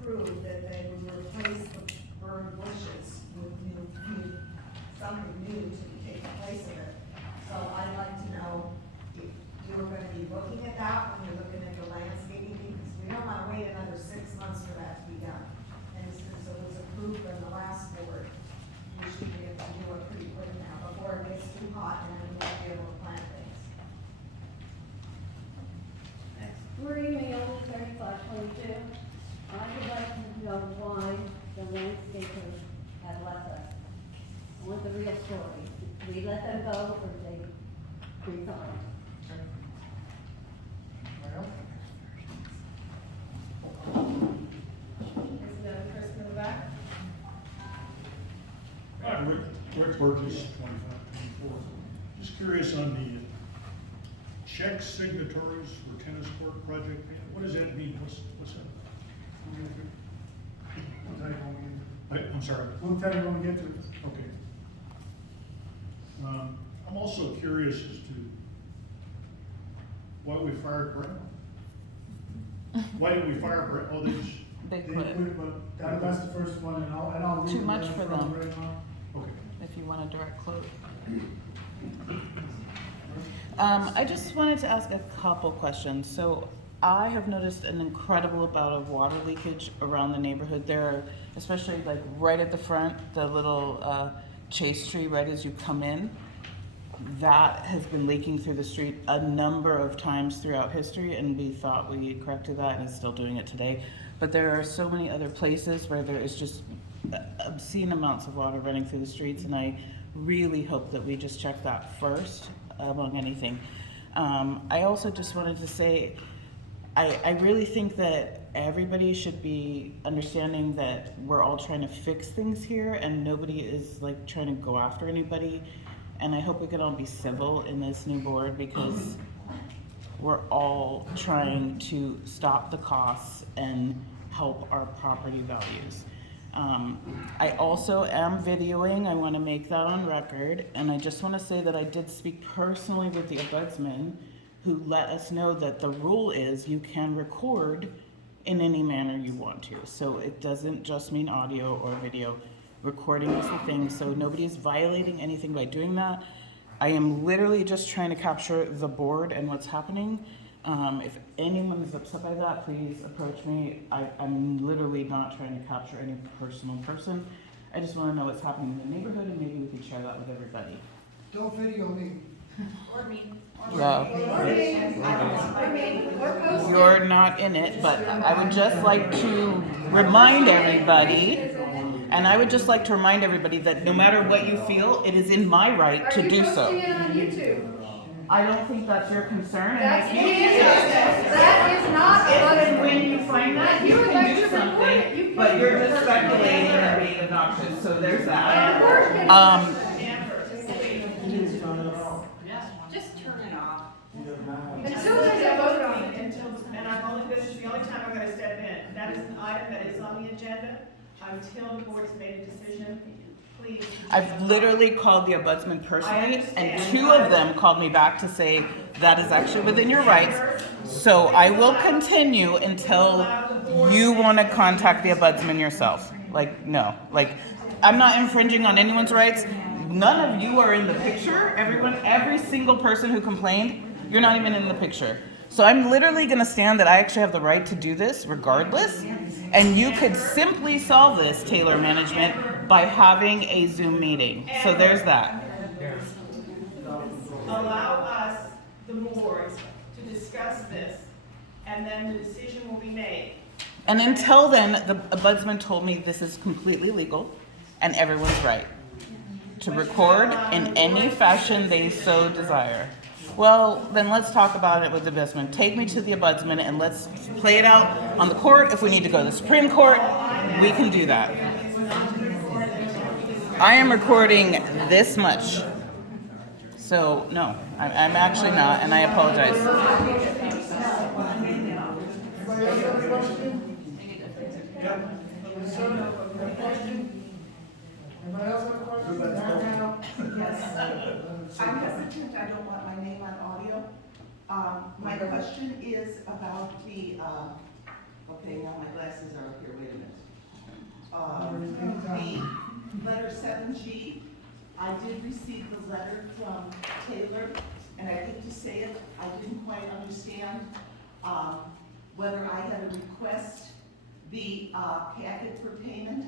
approved that they would replace the burned bushes with something new to take the place of it. So I'd like to know if you're gonna be looking at that when you're looking at the landscaping, because we don't wanna wait another 6 months for that to be done. And since it was approved in the last board, we should be able to do it pretty quick now, before it gets too hot and then we won't be able to plant things. Marie Mail, 3522. I would like to know why the landscapers have left us. I want the real story. Did we let them go or did they resign? Is the person in the back? Rick Burgess, 2524. Just curious on the check signatories for tennis court project. What does that mean? What's that? We'll tell you when we get to I'm sorry. it. We'll tell you when we get to it. Okay. I'm also curious as to why we fired Brent. Why did we fire Brent? Oh, they just, They They quit. quit, but that's the first one, and I'll read Too the much letter for from them. right now. okay. If you want a direct quote. I just wanted to ask a couple questions. So I have noticed an incredible amount of water leakage around the neighborhood. There are, especially like right at the front, the little chase tree right as you come in. That has been leaking through the street a number of times throughout history, and we thought we corrected that, and it's still doing it today. But there are so many other places where there is just obscene amounts of water running through the streets, and I really hope that we just check that first among anything. I also just wanted to say, I really think that everybody should be understanding that we're all trying to fix things here, and nobody is like trying to go after anybody. And I hope we can all be civil in this new board, because we're all trying to stop the costs and help our property values. I also am videoing. I want to make that on record. And I just want to say that I did speak personally with the ombudsman, who let us know that the rule is you can record in any manner you want to. So it doesn't just mean audio or video. Recording is the thing, so nobody is violating anything by doing that. I am literally just trying to capture the board and what's happening. If anyone is upset by that, please approach me. I'm literally not trying to capture any personal person. I just want to know what's happening in the neighborhood, and maybe we can share that with everybody. Don't video me. Or me. Well, Or you're not in it, but I would just like to remind everybody, and I would just like to remind everybody that no matter what you feel, it is in my right to do so. Are you posting it on YouTube? I don't think that's your concern. and That's if you that is not If and what when you find that, you You would can like do to report it, something, you but can you're just report it. speculating and being obnoxious, so there's that. Amber. Just turn it off. Until there's a vote on it. This is the only time I'm gonna step in. That is an item that is on the agenda. Until the board has made a decision, please. I've literally called the ombudsman personally, and understand. 2 of them called me back to say that is actually within your rights. So I will continue until you want to contact the ombudsman yourself. Like, no, like, I'm not infringing on anyone's rights. None of you are in the picture. Every single person who complained, you're not even in the picture. So I'm literally gonna stand that I actually have the right to do this regardless. And you could simply solve this, Taylor Management, by having a Zoom meeting. So there's that. Allow us, the board, to discuss this, and then the decision will be made. And until then, the ombudsman told me this is completely legal and everyone's right to record in any fashion they so desire. Well, then let's talk about it with the ombudsman. Take me to the ombudsman and let's play it out on the court. If we need to go to the Supreme Court, we can do that. I am recording this much. So, no, I'm actually not, and I apologize. Anybody else have a question? Anybody else have a question? Yes. I'm hesitant, I don't want my name on audio. My question is about the Okay, now my glasses are up here, wait a minute. Anytime. The letter 7G, I did receive the letter from Taylor, and I hate to say it, I didn't quite understand whether I had to request the packet for payment.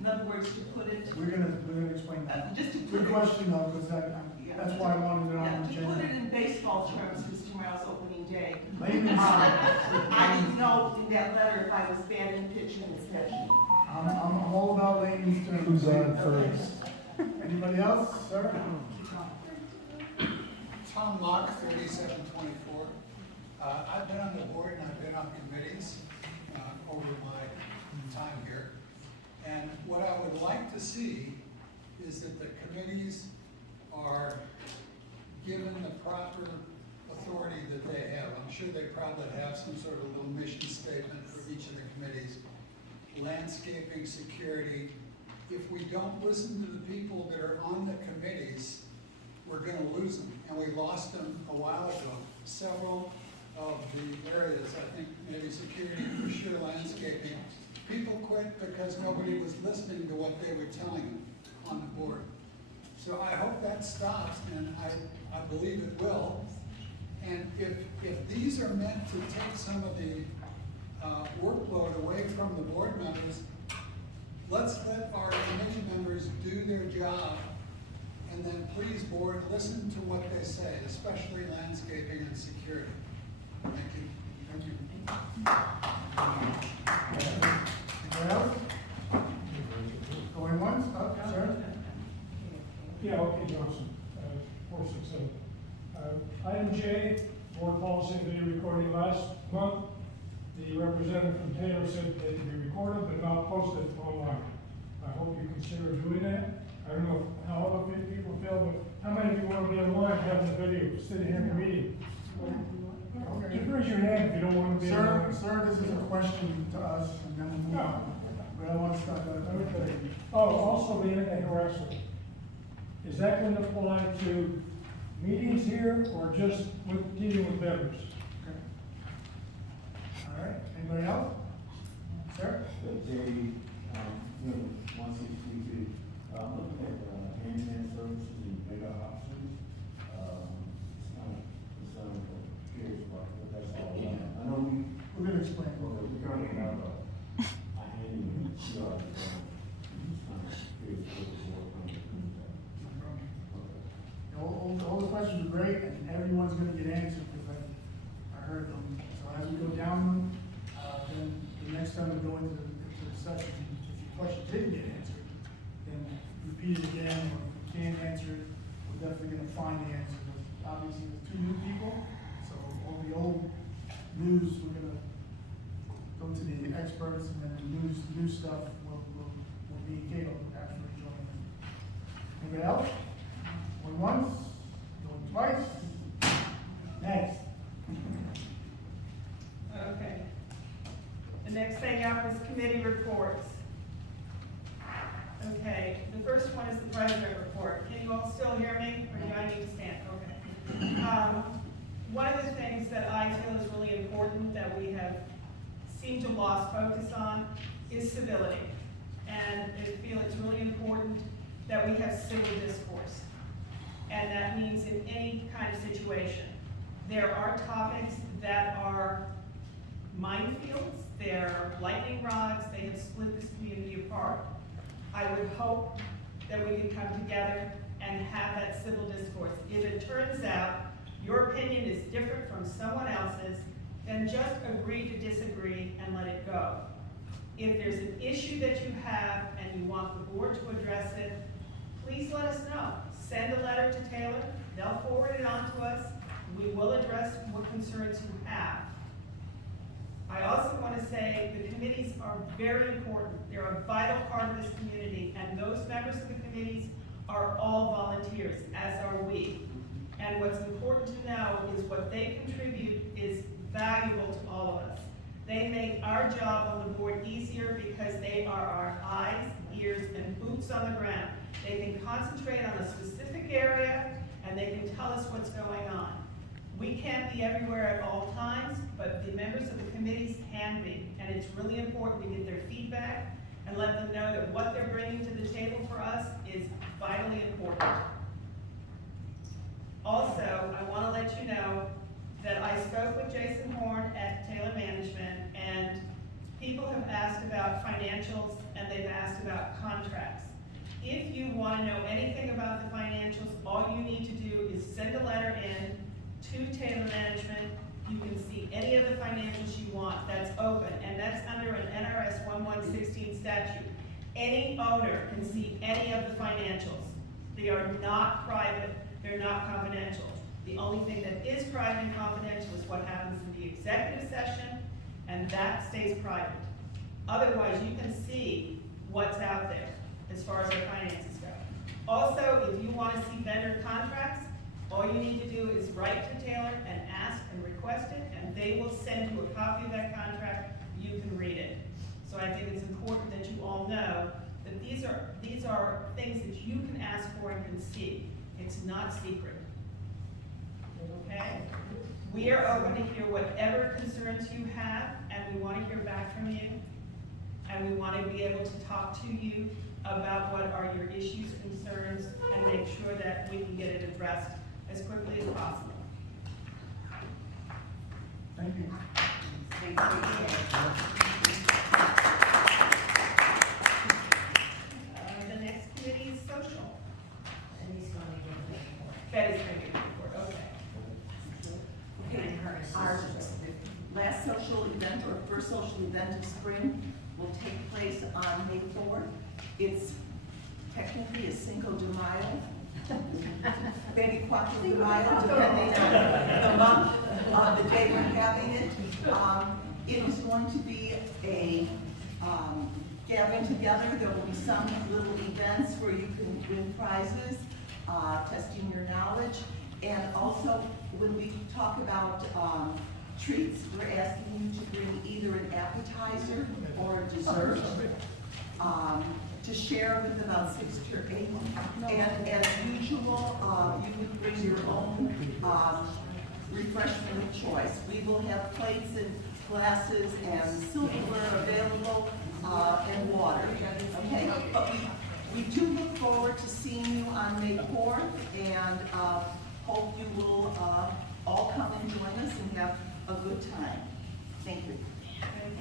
In other words, to put it, We're gonna explain that. just to put Good it. question though, because that's why I wanted it on the Yeah, to put it agenda. in baseball terms, because tomorrow's opening day. Layman's- I didn't know in that letter if I was batting, pitching, or catching. I'm all about layman's terms. Who's on first? Anybody else, sir? Tom Locke, 3724. I've been on the board and I've been on committees over my time here. And what I would like to see is that the committees are given the proper authority that they have. I'm sure they probably have some sort of little mission statement for each of the committees. Landscaping, security. If we don't listen to the people that are on the committees, we're gonna lose them, and we lost them a while ago. Several of the areas, I think maybe security, for sure landscaping, people quit because nobody was listening to what they were telling them on the board. So I hope that stops, and I believe it will. And if these are meant to take some of the workload away from the board members, let's let our committee members do their job. And then please, board, listen to what they say, especially landscaping and security. Thank you. Thank you. Anybody else? Going once, up, sir? Yeah, okay, Johnson, 467. Item J, board policy video recording last month. The representative from Taylor said they can be recorded but not posted online. I hope you consider doing that. I don't know how other people feel, but how many of you want to be online having the video, sitting here in the meeting? Just raise your hand if you don't want to be Sir, online. sir, this is a question to us, and then we'll move on. But I want to start that. Okay. Oh, also the internet harassment. Is that going to apply to meetings here or just with dealing with members? Okay. All right, anybody else? Sir? J, 162, looking at internet services and bigger options, it's kind of curious about what that's all about. I know We're gonna explain. we currently have a handy CR, I'm just kind of curious what the board comes to that. All the questions are great, and everyone's gonna get answered, because I heard them. So as we go down them, then the next time we go into the session, if your question didn't get answered, then repeat it again, or if you can't answer it, we're definitely gonna find the answer. Obviously, there's two new people, so all the old news, we're gonna go to the experts, and then the new stuff will be Cato actually joining in. Anybody else? Going once, going twice. Next. Okay. The next thing up is committee reports. Okay, the first one is the president report. Can you all still hear me, or do I need to stand? Okay. One of the things that I feel is really important that we have seemed to lost focus on is civility. And I feel it's really important that we have civil discourse. And that means in any kind of situation. There are topics that are minefields, they're lightning rods, they have split this community apart. I would hope that we could come together and have that civil discourse. If it turns out your opinion is different from someone else's, then just agree to disagree and let it go. If there's an issue that you have and you want the board to address it, please let us know. Send a letter to Taylor, they'll forward it on to us. We will address what concerns you have. I also want to say the committees are very important. They're a vital part of this community, and those members of the committees are all volunteers, as are we. And what's important to know is what they contribute is valuable to all of us. They make our job on the board easier because they are our eyes, ears, and boots on the ground. They can concentrate on a specific area, and they can tell us what's going on. We can't be everywhere at all times, but the members of the committees can be, and it's really important to get their feedback and let them know that what they're bringing to the table for us is vitally important. Also, I want to let you know that I spoke with Jason Horn at Taylor Management, and people have asked about financials and they've asked about contracts. If you want to know anything about the financials, all you need to do is send a letter in to Taylor Management. You can see any of the financials you want. That's open, and that's under an NRS 1116 statute. Any owner can see any of the financials. They are not private, they're not confidential. The only thing that is private and confidential is what happens in the executive session, and that stays private. Otherwise, you can see what's out there as far as our finances go. Also, if you want to see vendor contracts, all you need to do is write to Taylor and ask and request it, and they will send you a copy of that contract. You can read it. So I think it's important that you all know that these are things that you can ask for and can see. It's not secret. Okay? We are open to hear whatever concerns you have, and we want to hear back from you, and we want to be able to talk to you about what are your issues, concerns, and make sure that we can get it addressed as quickly as possible. Thank you. Thank you. The next committee is social. And he's gonna give a report. Betty's going to give a report, okay. Okay, our last social event, or first social event of spring, will take place on May 4th. It's technically a Cinco de Mayo, 24 de Mayo, depending on the month, the day we're having it. It is going to be a gathering together. There will be some little events where you can win prizes, testing your knowledge. And also, when we talk about treats, we're asking you to bring either an appetizer or a dessert to share with about 6 to 8. And as usual, you would bring your own refreshment of choice. We will have plates and glasses and silverware available, and water, okay? But we do look forward to seeing you on May 4th, and hope you will all come and join us and have a good time. Thank you.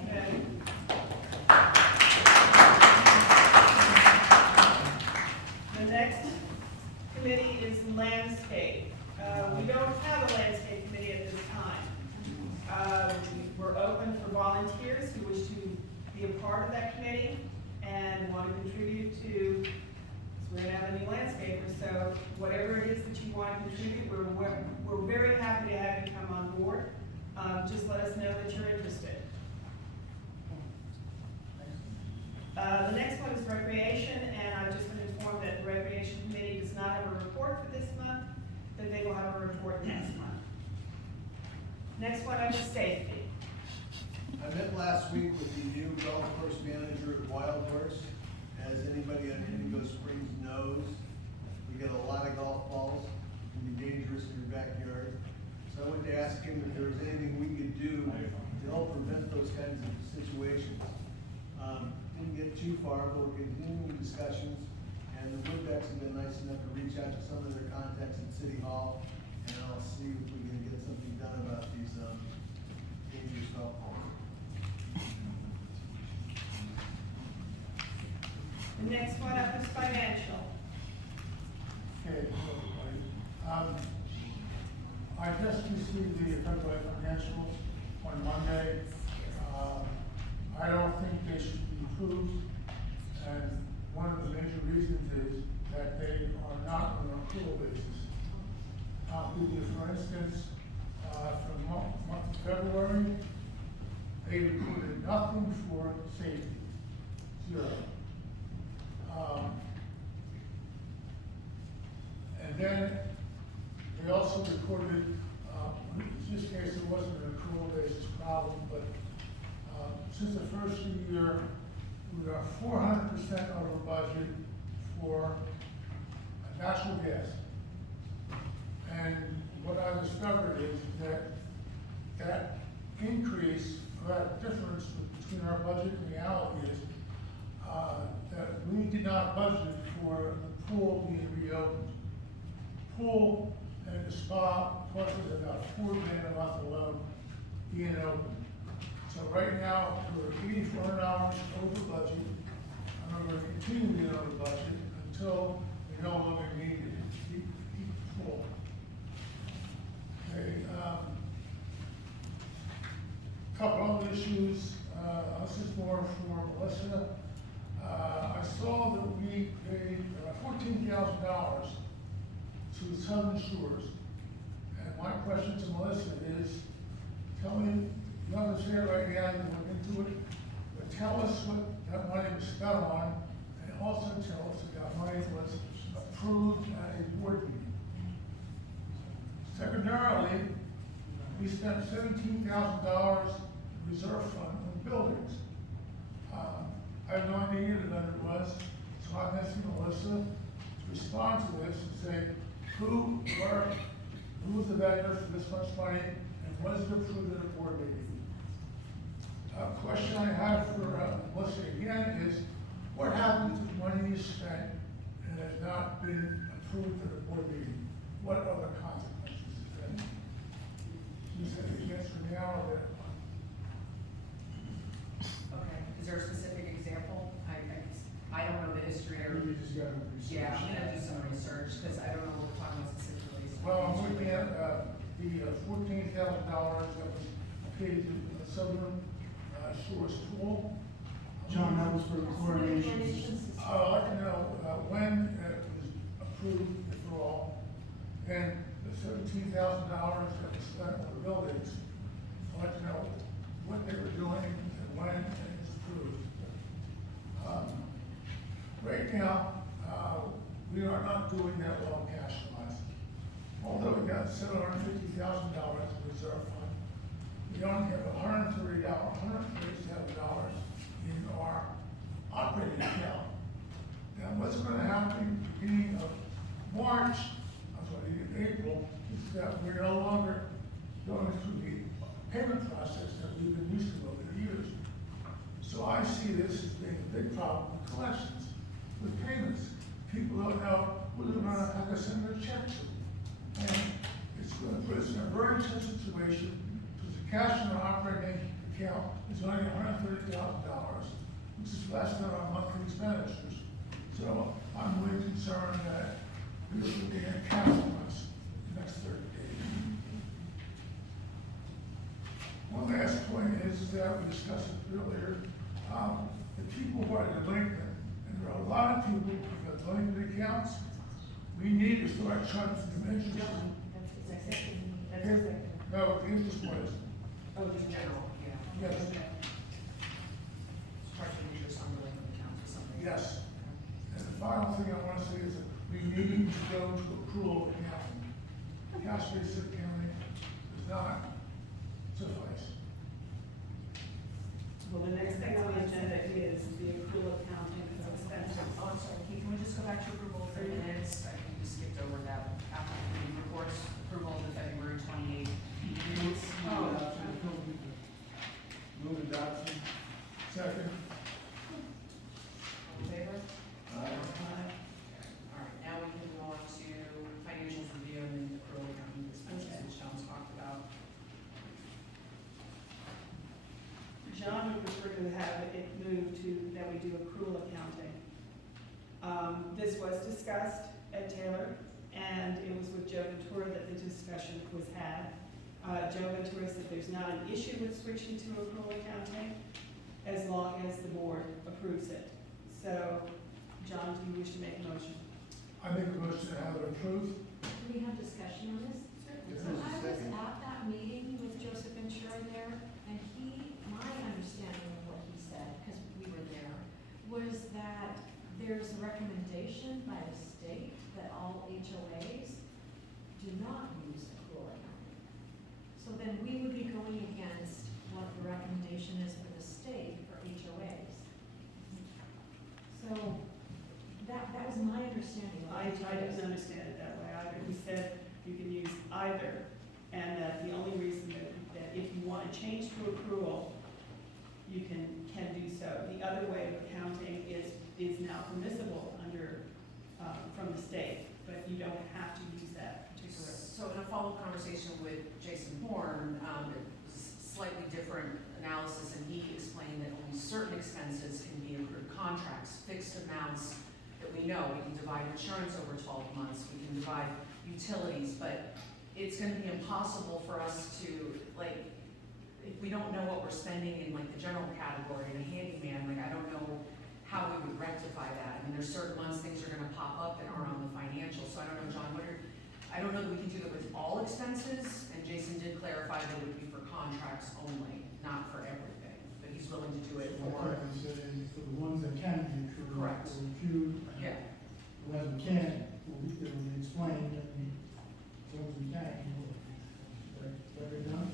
Okay. The next committee is landscape. We don't have a landscape committee at this time. We're open for volunteers who wish to be a part of that committee and want to contribute to, we're going to have a new landscaper, so whatever it is that you want to contribute, we're very happy to have you come on board. Just let us know that you're interested. The next one is recreation, and I've just been informed that the recreation committee does not have a report for this month, that they will have a report next month. Next one is safety. I met last week with the new golf course manager at Wild Horse. As anybody on Indigo Springs knows, we get a lot of golf balls. It can be dangerous in your backyard. So I went to ask him if there was anything we could do to help prevent those kinds of situations. Didn't get too far, but we're continuing discussions. And the Woodbecks have been nice enough to reach out to some of their contacts at City Hall. And I'll see if we can get something done about these dangerous golf balls. The next one up is financial. Okay, I just received the February financials on Monday. I don't think they should be approved, and one of the major reasons is that they are not on an accrual basis. I'll give you, for instance, from the month of February, they recorded nothing for safety, 0. And then they also recorded, in this case it wasn't an accrual basis problem, but since the first of the year, we are 400% over budget for natural gas. And what I discovered is that increase, or that difference between our budget and reality is, that we did not budget for the pool being reopened. Pool and the spa cost us about $4 million a month alone being open. So right now, we're 8,400 hours over budget, and we're going to continue to be over budget until we no longer need it to keep the pool. Okay, couple other issues, this is more for Melissa. I saw that we paid $14,000 to Southern Shores. And my question to Melissa is, tell me, you don't have to say it right now, you can look into it, but tell us what that money was spent on, and also tell us if that money was approved at a board meeting. Secondarily, we spent $17,000 in reserve fund on buildings. I have no idea who the vendor was, so I'm asking Melissa to respond to this and say, who was the vendor for this much money, and was it approved at a board meeting? A question I have for Melissa again is, what happens if money is spent and has not been approved at a board meeting? What are the consequences of that? You said the answer now or that? Okay, is there a specific example? I don't know the history or. You just gotta research. Yeah, I'm gonna do some research, because I don't know what we're talking about specifically. so- Well, I'm looking at, the $14,000 that was paid to the Southern Shores Pool. John, that was for coordination. I'd like to know, when it was approved for all, and the $17,000 that was spent on the buildings. I'd like to know what they were doing and when it was approved. Right now, we are not doing that well cash wise. Although we got $750,000 in reserve fund, we only have $137 in our operating account. Now, what's gonna happen at the beginning of March, in April, is that we're no longer going through the payment process that we've been used to over the years. So I see this as being a big problem with collections, with payments. People don't know who they're gonna have to send their check to. And it's gonna put us in a very tough situation, because the cash in our operating account is only $130,000, which is less than our monthly expenditures. So I'm really concerned that we will be in cash us in the next 30 days. One last point is that we discussed it earlier, the people who are delinquent, and there are a lot of people who have delinquent accounts, we need to start charging them interest. No, the interest was. Oh, just general, yeah. Yes. Structured interest on delinquent accounts or something. Yes. And the final thing I want to say is that we need to go to accrual accounting. Cash-based accounting does not suffice. Well, the next thing on the agenda is the accrual accounting of expenses. Oh, I'm sorry, Keith, can we just go back to approval of the minutes? I think we just skipped over that. After the reports, approval of the February 28th minutes. Move adoption. Second. All in favor? Aye. All right, now we can move on to financials review and then accrual accounting expenses, which Sean's talked about. John would prefer to have it moved to, that we do accrual accounting. This was discussed at Taylor, and it was with Joe Ventura that the discussion was had. Joe Ventura said there's not an issue with switching to accrual accounting, as long as the board approves it. So, John, do you wish to make a motion? I make a motion to have it approved. Do we have discussion on this? Yes. So I was at that meeting with Joseph Ventura there, and my understanding of what he said, because we were there, was that there's a recommendation by the state that all HOAs do not use accrual accounting. So then we would be going against what the recommendation is for the state for HOAs. So that was my understanding. I didn't understand it that way either. He said you can use either want to change to accrual, you can do so. The other way of accounting is now permissible under, from the state, but you don't have to use that particular. So in a follow-up conversation with Jason Horn, it was slightly different analysis, and he explained that only certain expenses can be accrued. Contracts, fixed amounts that we know, we can divide insurance over 12 months, we can divide utilities, but it's gonna be impossible for us to, like, if we don't know what we're spending in like the general category and a handyman, like I don't know how we would rectify that. I mean, there's certain months things are gonna pop up that aren't on the financials, so I don't know, John, I don't know that we can do that with all expenses, and Jason did clarify that it would be for contracts only, not for everything, but he's willing to do it for. Correct, he said, for the ones that can be accrued. Correct. Or accrued. Yeah. The ones that can't, will be explained, and as long as we can, we'll. Right now?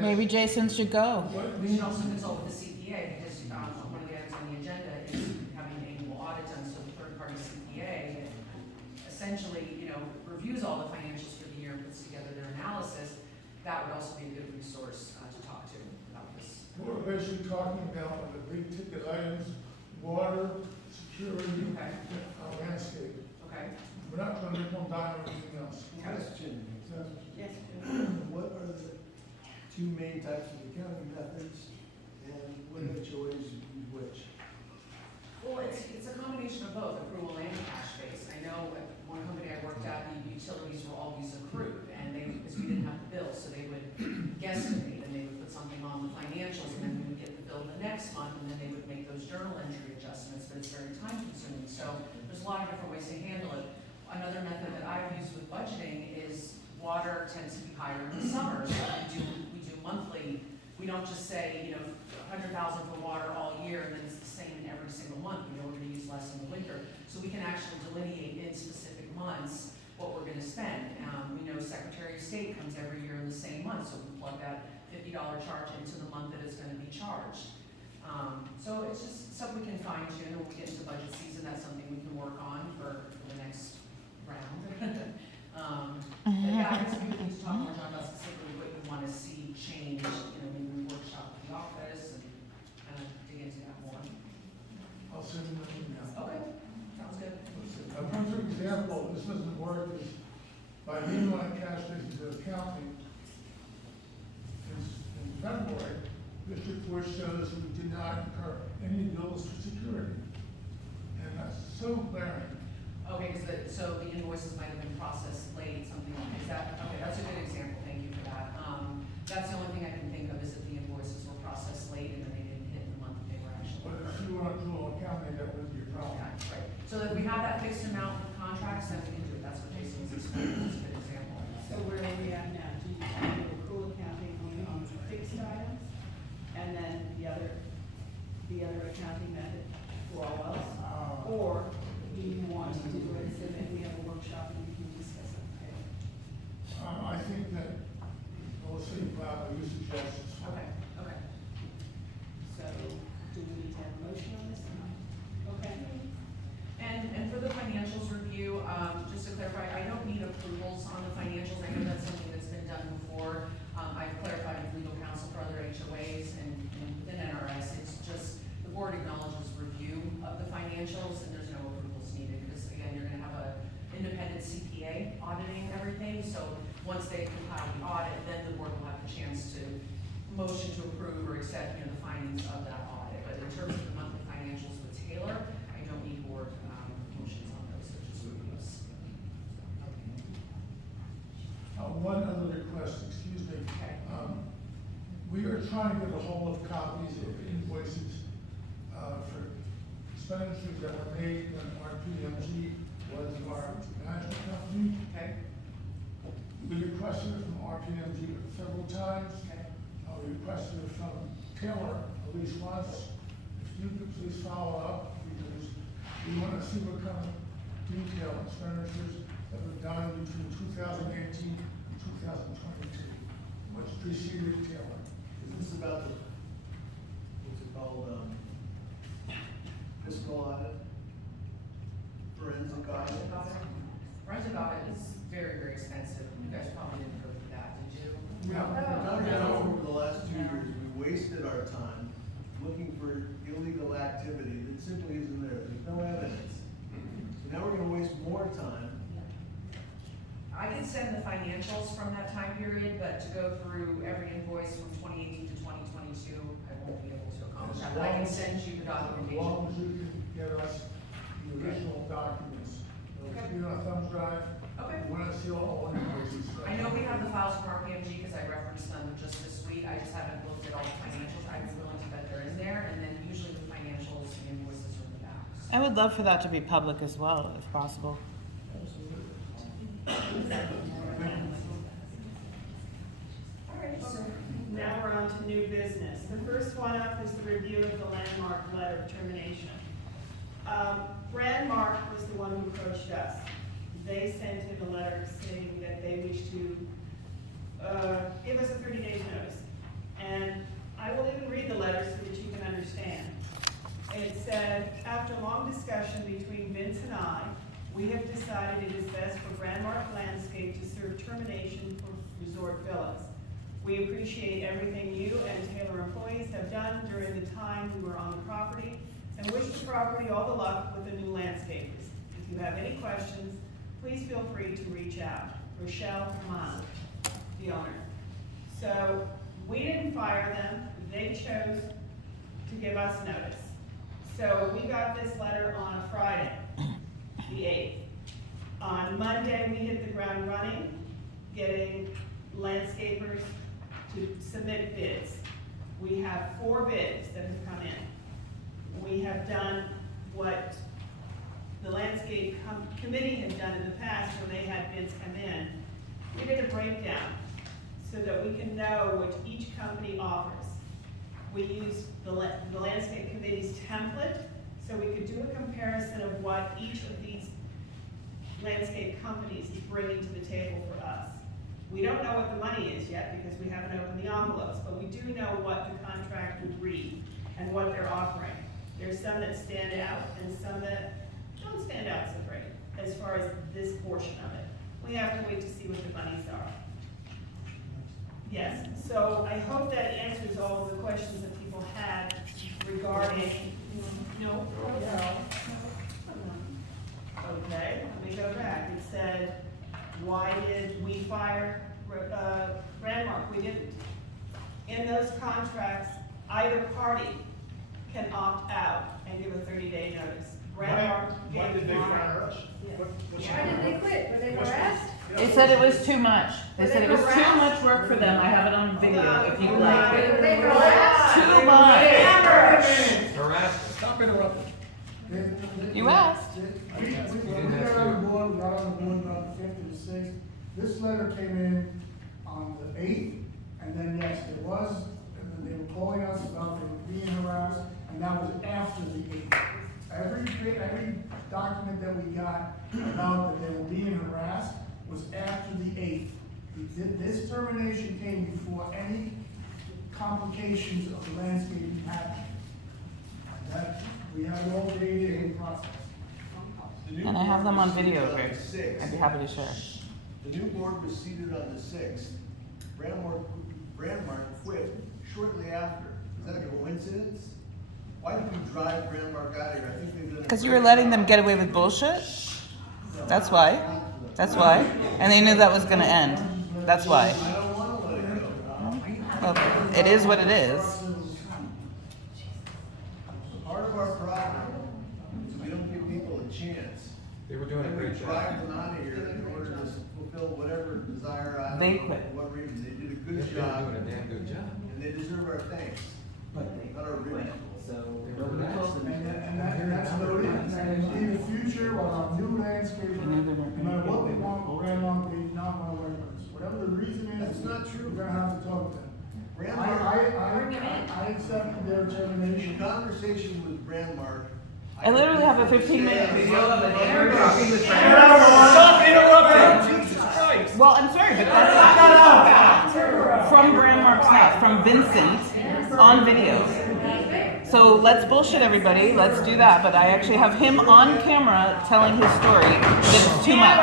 Maybe Jason should go. We should also consult with the CPA, because one of the items on the agenda is having an annual audit done, so the third-party CPA essentially, reviews all the financials for the year and puts together their analysis. That would also be a good resource to talk to about this. We're basically talking about the big ticket items, water, security, Okay. landscape. Okay. We're not gonna make one down or anything else. Question, Yes. what are the two main types of accounting methods, and what HOAs use which? Well, it's a combination of both, accrual and cash base. I know at one company I worked at, the utilities were always accrued, and because we didn't have the bill, so they would guesstimate, and they would put something on the financials, and then we would get the bill the next month, and then they would make those journal entry adjustments, but it's very time consuming. So there's a lot of different ways to handle it. Another method that I've used with budgeting is water tends to be higher in the summer, so we do monthly. We don't just say, 100,000 for water all year, and then it's the same in every single month. We know we're gonna use less in the winter. So we can actually delineate in specific months what we're gonna spend. We know Secretary of State comes every year in the same month, so we plug that $50 charge into the month that it's gonna be charged. So it's just something we can fine tune when we get into budget season. That's something we can work on for the next round. But yeah, I guess we need to talk more, John, about specifically what you want to see change, maybe we workshop the office and kind of dig into that more. I'll send you an email. Okay, sounds good. A perfect example, this doesn't work, is by mainline cash basis accounting, in February, District 4 shows that we did not incur any bills for security. And that's so glaring. Okay, so the invoices might have been processed late, something like, okay, that's a good example, thank you for that. That's the only thing I can think of, is that the invoices were processed late and then they didn't hit the month that they were actually. But if you want to do accounting, that wouldn't be a problem. Okay, right. So if we have that fixed amount with contracts, then we can do it. That's what Jason was explaining. That's a good example. So where are we at now? Do you do accrual accounting only on fixed items? And then the other accounting method for all else? Or do you want to do it so that we have a workshop and we can discuss it? Okay. I think that, let's see, Bob, you suggest. Okay. So do we need to have a motion on this or not? Okay. And for the financials review, just to clarify, I don't need approvals on the financials. I know that's something that's been done before. I've clarified with legal counsel for other HOAs and within NRS. It's just the board acknowledges review of the financials, and there's no approvals needed, because again, you're gonna have a independent CPA auditing everything. So once they compile the audit, then the board will have the chance to motion to approve or accept, the findings of that audit. But in terms of the monthly financials with Taylor, I don't need board motions on those, so just reviews. One other request, excuse me. Okay. We are trying to get a hold of copies of invoices for expenditures that were made when RPMG was our management company. Okay. We requested it from RPMG several times. Okay. We requested it from Taylor at least once. If you could please follow up, because we want to see what kind of detail expenditures that were done between 2018 and 2022, which preceded Taylor. Is this about the, what's it called, fiscal audit? Forensic audit? Forensic audit is very, very expensive. You guys probably didn't go through that, did you? Yeah, Over the last 2 years, we wasted our time looking for illegal activity that simply isn't there. There's no evidence. So now we're gonna waste more time. I can send the financials from that time period, but to go through every invoice from 2018 to 2022, I won't be able to accomplish that, but I can send you the As documentation. long as you can get us the original documents. Okay. You know, thumb drive, Okay. we wanna see all invoices. I know we have the files from RPMG because I referenced them just this week. I just haven't looked at all the financials. I'm willing to bet they're in there, and then usually the financials and invoices are in the back. I would love for that to be public as well, if possible. Now we're on to new business. The first one up is the review of the landmark letter of termination. Brandmark was the one who approached us. They sent in a letter saying that they wish to give us a 30 days notice. And I will even read the letter so that you can understand. It said, after long discussion between Vince and I, we have decided it is best for Brandmark Landscape to serve termination for Resort Villas. We appreciate everything you and Taylor employees have done during the time we were on the property and wish the property all the luck with the new landscapers. If you have any questions, please feel free to reach out. Rochelle Kamano, the owner. So we didn't fire them, they chose to give us notice. So we got this letter on a Friday, the 8th. On Monday, we hit the ground running, getting landscapers to submit bids. We have 4 bids that have come in. We have done what the landscape committee had done in the past when they had bids come in. We did a breakdown so that we can know what each company offers. We used the landscape committee's template so we could do a comparison of what each of these landscape companies is bringing to the table for us. We don't know what the money is yet because we haven't opened the envelopes, but we do know what the contract would read and what they're offering. There's some that stand out and some that don't stand out so great as far as this portion of it. We have to wait to see what the monies are. Yes, so I hope that answers all of the questions that people had regarding, no? Okay, let me go back. It said, why did we fire Brandmark? We didn't. In those contracts, either party can opt out and give a 30-day notice. Brandmark gave. Why did they fire us? Yeah. Why did they quit? Were they harassed? They said it was too much. They said it was too much work for them. I have it on video if you'd like. Were they harassed? Too much. Harassment. Stop interrupting. You asked. We got on the board about the 5th and the 6th. This letter came in on the 8th, and then yes, there was, and then they were calling us about they were being harassed, and that was after the 8th. Every document that we got about that they were being harassed was after the 8th. This termination came before any complications of the landscaping happened. That, we have it all dated in process. The new And I have them on board was video, seated Greg. the 6th. I'd be happy to share. The new board was seated on the 6th. Brandmark quit shortly after. Is that a coincidence? Why did we drive Brandmark out of here? I think they've done a Because you great were letting them job. get away with bullshit? That's why. That's why. And they knew that was gonna end. That's why. I don't wanna let it go. Well, it is what it is. Part of our problem is we don't give people a chance. They were doing a And great we job. drive them out of here in order to fulfill whatever desire I They don't know quit. for what reason. They did a They good were job, doing a damn good job. and they deserve our thanks, not our ridicule. And that's noted, and in the future, on our new landscaper, no matter what we want, Brandmark, we not want to work with us. Whatever the reason is. That's not true. We're gonna have to talk to them. Brandmark, I accepted their in termination. conversation with Brandmark. I literally have a 15-minute video of an Amber talking with Stop interrupting! Jesus Christ! Well, I'm sorry, but that's from Brandmark's mouth, from Vincent, on video. So let's bullshit everybody, let's do that, but I actually have him on camera telling his story that it's too much.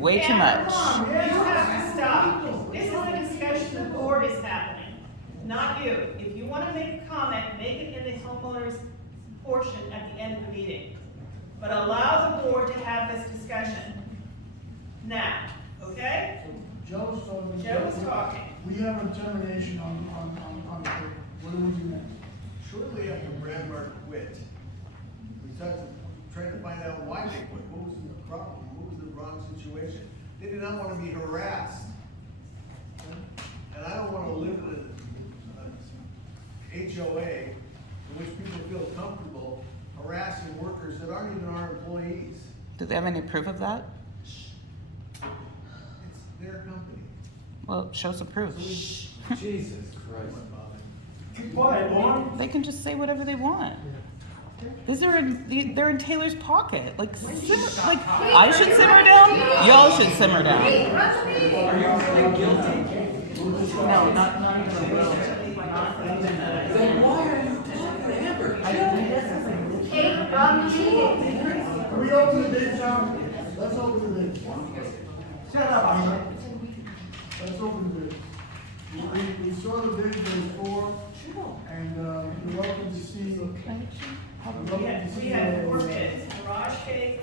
Way too much. You have to stop. This is a discussion portion at the end of the meeting, but allow the board to have this discussion now, okay? So Joe's talking. Joe's talking. We have a termination on the paper. What do we do next? Shortly after Brandmark quit, we started trying to find out why they quit. What was the problem? What was the wrong situation? They did not want to be harassed. And I don't want to live in a HOA in which people feel comfortable harassing workers that aren't even our employees. Do they have any proof of that? It's their company. Well, show some proof. Jesus Christ. Keep quiet, Lauren. They can just say whatever they want. They're in Taylor's pocket. Like, I should simmer down. Y'all should simmer down. Hey, run the meeting. Are you feeling guilty? No, not even a little. Then why are you talking to Amber? Hey, run the meeting. Can we open the bid, John? Let's open the bid. Shut up, Amber. Let's open the bid. We saw the bid, there's 4, and we're welcome to see. We had 4 bids, Garage Cake,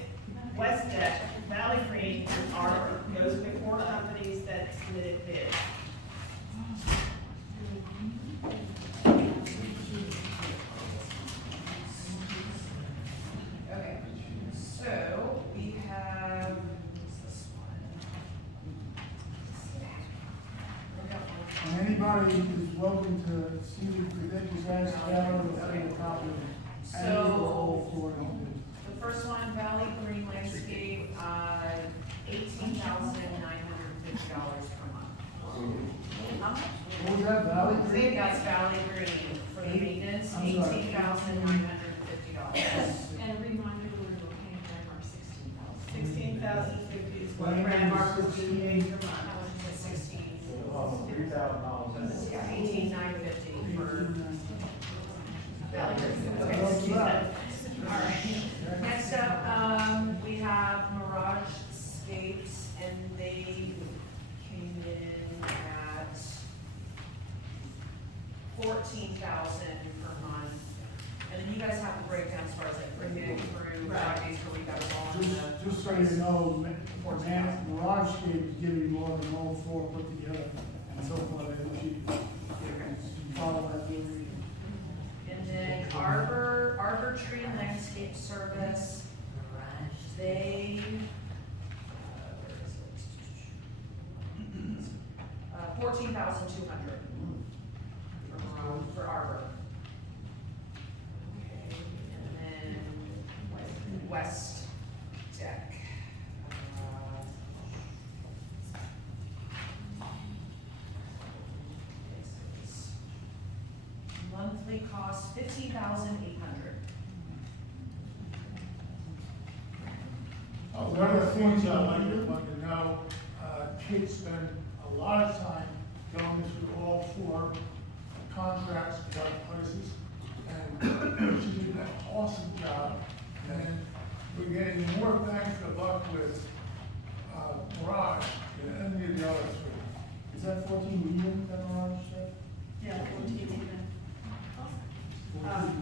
West Deck, Valley Green, and Arbor. Those are the 4 companies that submitted bids. Okay, so we have, this one. And anybody is welcome to see the bid, just ask Darren to fill a copy of it. And So- the whole 4 of them. The first one, Valley Green Landscape, $18,950 per month. How much? What was that, Valley I Green? think that's Valley Green for the maintenance, I'm sorry. $18,950. And a reminder, we're paying Brandmark $16,000. $16,050 is what Brandmark was being paid per month. How much is it, 16? $3,000. Yeah, 18,950 for Valley Green. What Okay. else is that? All right. Next up, we have Mirage Scapes, and they came in at $14,000 per month. And then you guys have the breakdown as far as like bringing it through, days per week, that was all in the. Just so you know, Mirage Scape is giving more than all 4 put together, and so forth, and she follow that through. And then Arbor Tree Landscape Service, they, where is it? $14,200 for Arbor. Okay, and then West Deck. Monthly cost $15,800. One of the things I'd like to know, Kate spent a lot of time going through all 4 contracts with other places, and she did an awesome job, and we're getting more bang for the buck with Mirage than any of the other 3. Is that 14 medium that Mirage said? Yeah, 14 even.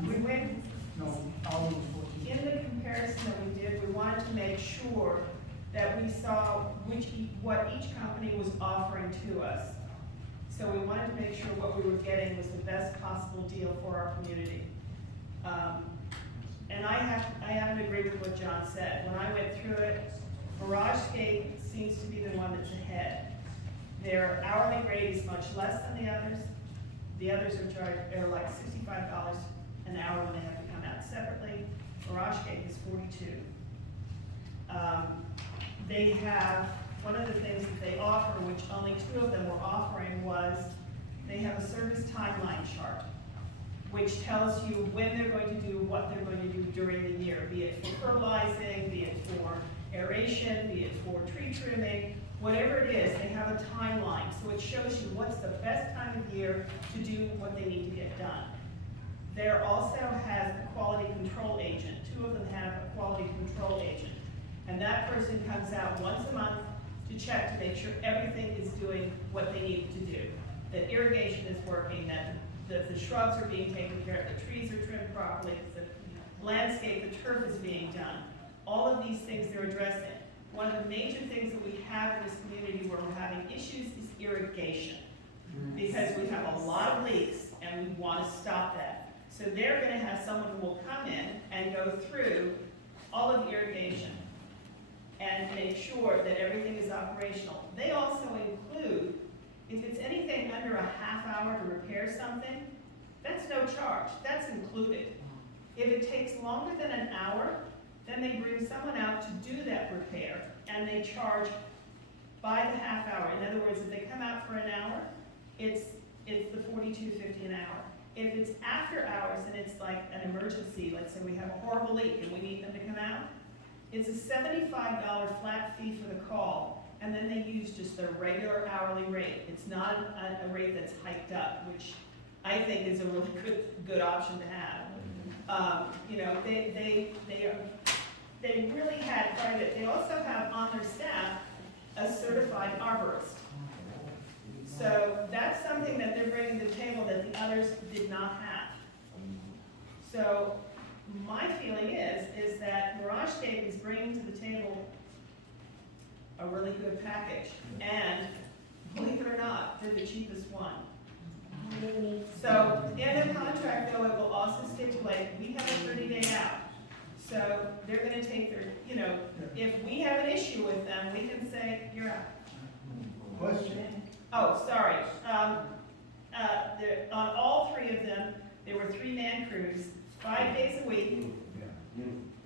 We went, No, ours was 14. in the comparison that we did, we wanted to make sure that we saw what each company was offering to us. So we wanted to make sure what we were getting was the best possible deal for our community. And I have to agree with what John said. When I went through it, MirageScape seems to be the one that's ahead. Their hourly rate is much less than the others. The others are like $65 an hour when they have to come out separately. MirageScape is $42. They have, one of the things that they offer, which only 2 of them were offering, was they have a service timeline chart, which tells you when they're going to do what they're going to do during the year, be it for fertilizing, be it for aeration, be it for tree trimming, whatever it is, they have a timeline. So it shows you what's the best time of year to do what they need to get done. There also has a quality control agent. 2 of them have a quality control agent. And that person comes out once a month to check to make sure everything is doing what they need to do. That irrigation is working, that the shrubs are being taken care of, the trees are trimmed properly, the landscape, the turf is being done. All of these things they're addressing. One of the major things that we have in this community where we're having issues is irrigation. Because we have a lot of leaks and we want to stop that. So they're gonna have someone who will come in and go through all of the irrigation and make sure that everything is operational. They also include, if it's anything under a half hour to repair something, that's no charge, that's included. If it takes longer than an hour, then they bring someone out to do that repair, and they charge by the half hour. In other words, if they come out for an hour, it's the $42.50 an hour. If it's after hours and it's like an emergency, let's say we have a horrible leak and we need them to come out, it's a $75 flat fee for the call, and then they use just their regular hourly rate. It's not a rate that's hiked up, which I think is a really good option to have. You know, they really had quite a bit. They also have on their staff a certified arborist. So that's something that they're bringing to the table that the others did not have. So my feeling is that MirageScape is bringing to the table a really good package. And believe it or not, they're the cheapest one. So in the contract though, it will also stipulate, we have a 30-day out. So they're gonna take their, you know, if we have an issue with them, we can say, you're out. Question? Oh, sorry. On all three of them, there were 3-man crews, 5 days a week.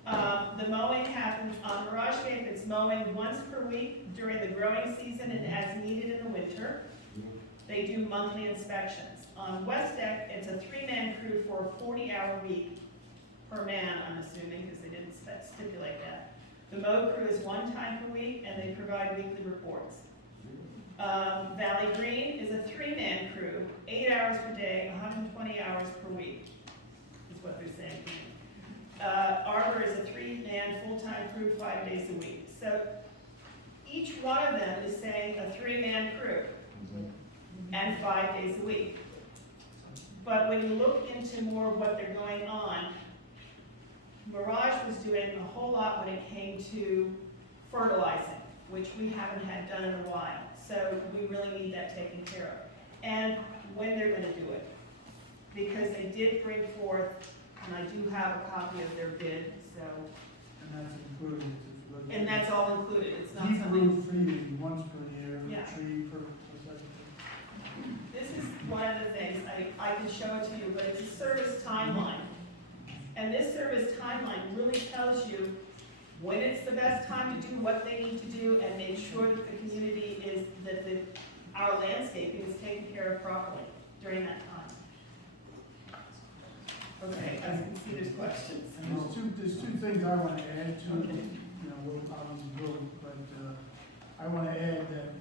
The mowing happens, on MirageScape, it's mowing once per week during the growing season and as needed in the winter. They do monthly inspections. On West Deck, it's a 3-man crew for a 40-hour week per man, I'm assuming, because they didn't stipulate that. The mow crew is 1 time per week, and they provide weekly reports. Valley Green is a 3-man crew, 8 hours per day, 120 hours per week, is what they're saying. Arbor is a 3-man full-time crew, 5 days a week. So each one of them is saying a 3-man crew and 5 days a week. But when you look into more of what they're going on, Mirage was doing a whole lot when it came to fertilizing, which we haven't had done in a while. So we really need that taken care of. And when they're gonna do it. Because they did bring forth, and I do have a copy of their bid, so. And that's included. if you look at And it. that's all included, it's not Deep something. root freezing once per year, Yeah. tree per second. This is one of the things, I can show it to you, but it's a service timeline. And this service timeline really tells you when it's the best time to do what they need to do and make sure that the community is, that our landscaping is taken care of properly during that time. Okay, as you can see, there's questions. And there's two things I want to add to, Okay. you know, we'll obviously go, but, I want to add that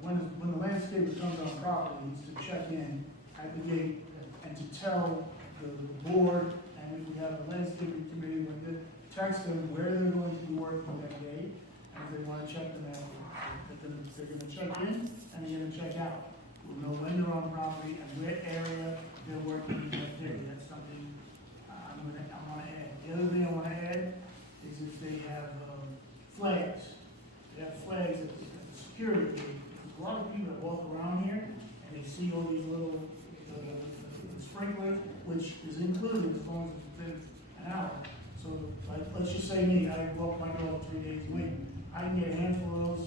when the landscaper comes on property, he needs to check in at the gate and to tell the board, and if we have a landscaping committee, when they text them where they're going to be working that day, and if they want to check them out, they're gonna check in and they're gonna check out. We'll know when they're on property and what area they're working that day. That's something I want to add. The other thing I want to add is if they have flags. They have flags at the security gate. Because a lot of people that walk around here and they see all these little sprinklers, which is included as long as it's within an hour. So, like, let's just say me, I walk my dog 3 days a week. I can get a handful of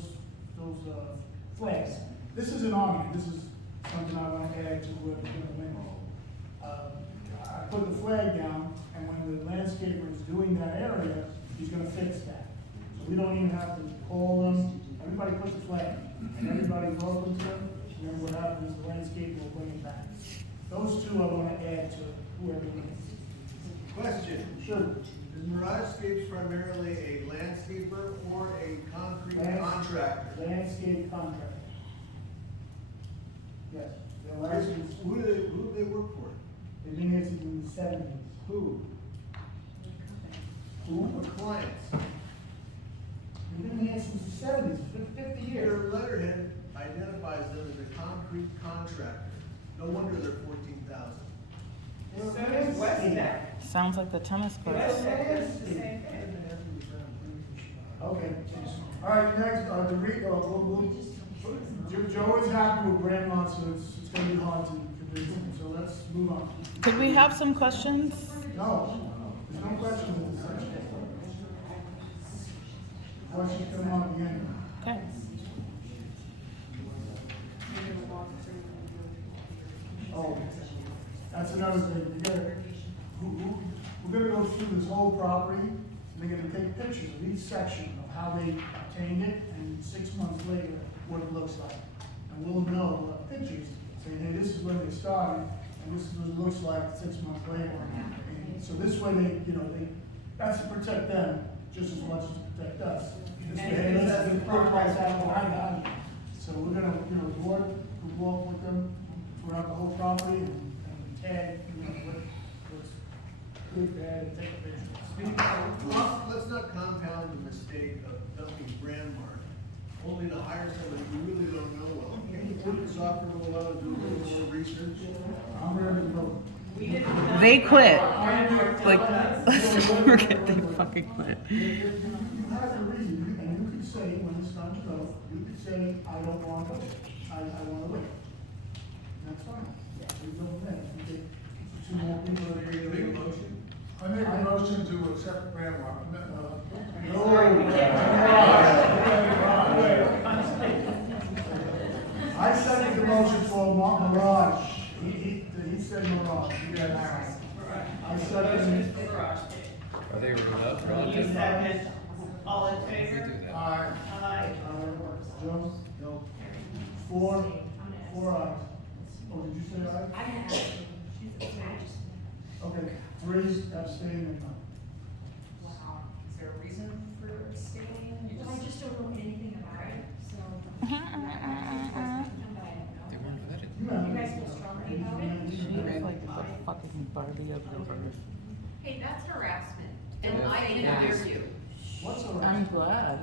those flags. This isn't on here. This is something I want to add to whoever's going to win. I put the flag down, and when the landscaper is doing that area, he's going to fix that. So we don't even have to call them. Everybody puts the flag, and everybody's welcome to them. And then what happens is the landscaper will bring it back. Those two I want to add to whoever wins. Question. Sure. Is MirageScapes primarily a landscaper or a concrete contractor? Landscape contractor. Yes. They're licensed. Who do they work for? They've been here since the 70s. Who? Who? What clients? They've been here since the 70s, 50 years. Their letterhead identifies them as a concrete contractor. No wonder they're 14,000. So does West Neck. Sounds like the tennis courts. West Neck is the same thing. Okay, all right, next, Joe is happy with Grandmont, so it's gonna be hard to convince him, so let's move on. Could we have some questions? No, there's no questions at this section. Questions come on at the end. Okay. Oh, that's another thing, you gotta, we're gonna go through this whole property, and they're gonna take pictures of each section of how they obtained it, and 6 months later, what it looks like. And we'll know, pictures, saying, hey, this is when they started, and this is what it looks like 6 months later. And so this way that's to protect them just as much as to protect us. This way, hey, let's get put like that behind us. So we're gonna, the board will walk with them throughout the whole property and tag, what's good, bad, and take a picture. Let's not compound the mistake of dumping Brandmark, only to hire somebody we really don't know well. Can you put this off for a little while and do a little more research? I'm ready to vote. We didn't. They quit. Like, Like, they fucking quit. You have a reason, and you could say, when it's time to vote, you could say, I don't want to vote, I want to wait. That's fine. There's no thing. You get two more people that agree to Make a make motion? I make a motion to accept Brandmark. I second the motion for Mirage. He said Mirage. I second it. Are they remote? You second, all in favor? Aye. Aye. Jones? No. Four ayes. Oh, did you say aye? I have, she's a just. Okay, three abstaining and none. Wow. Is there a reason for abstaining? You Well, I just don't know anything about it, so. They weren't vetted. You guys feel strongly about it? She's like the fucking Barbie of the earth. Hey, that's harassment, and Yeah. I interview you. What's the I'm glad.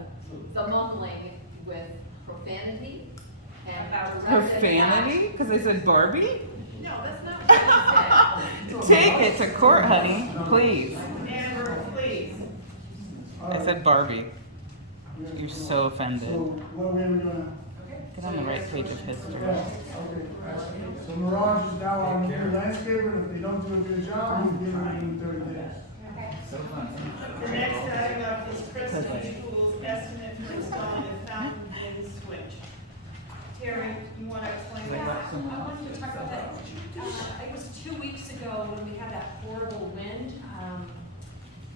The mumbling with profanity and about. Profanity? Because I said Barbie? No, that's not what I said. Take it to court, honey, please. Amber, please. I said Barbie. You're so So, offended. what way are we gonna? Get on the right page of history. Yeah, okay. So Mirage is now on new landscaper, and if they don't do a good job, we can give them 30 days. The next item up is Preston Schools estimate for installing a fountain in switch. Terry, you want to explain Yeah, that? I wanted to talk about that. It was 2 weeks ago when we had that horrible wind.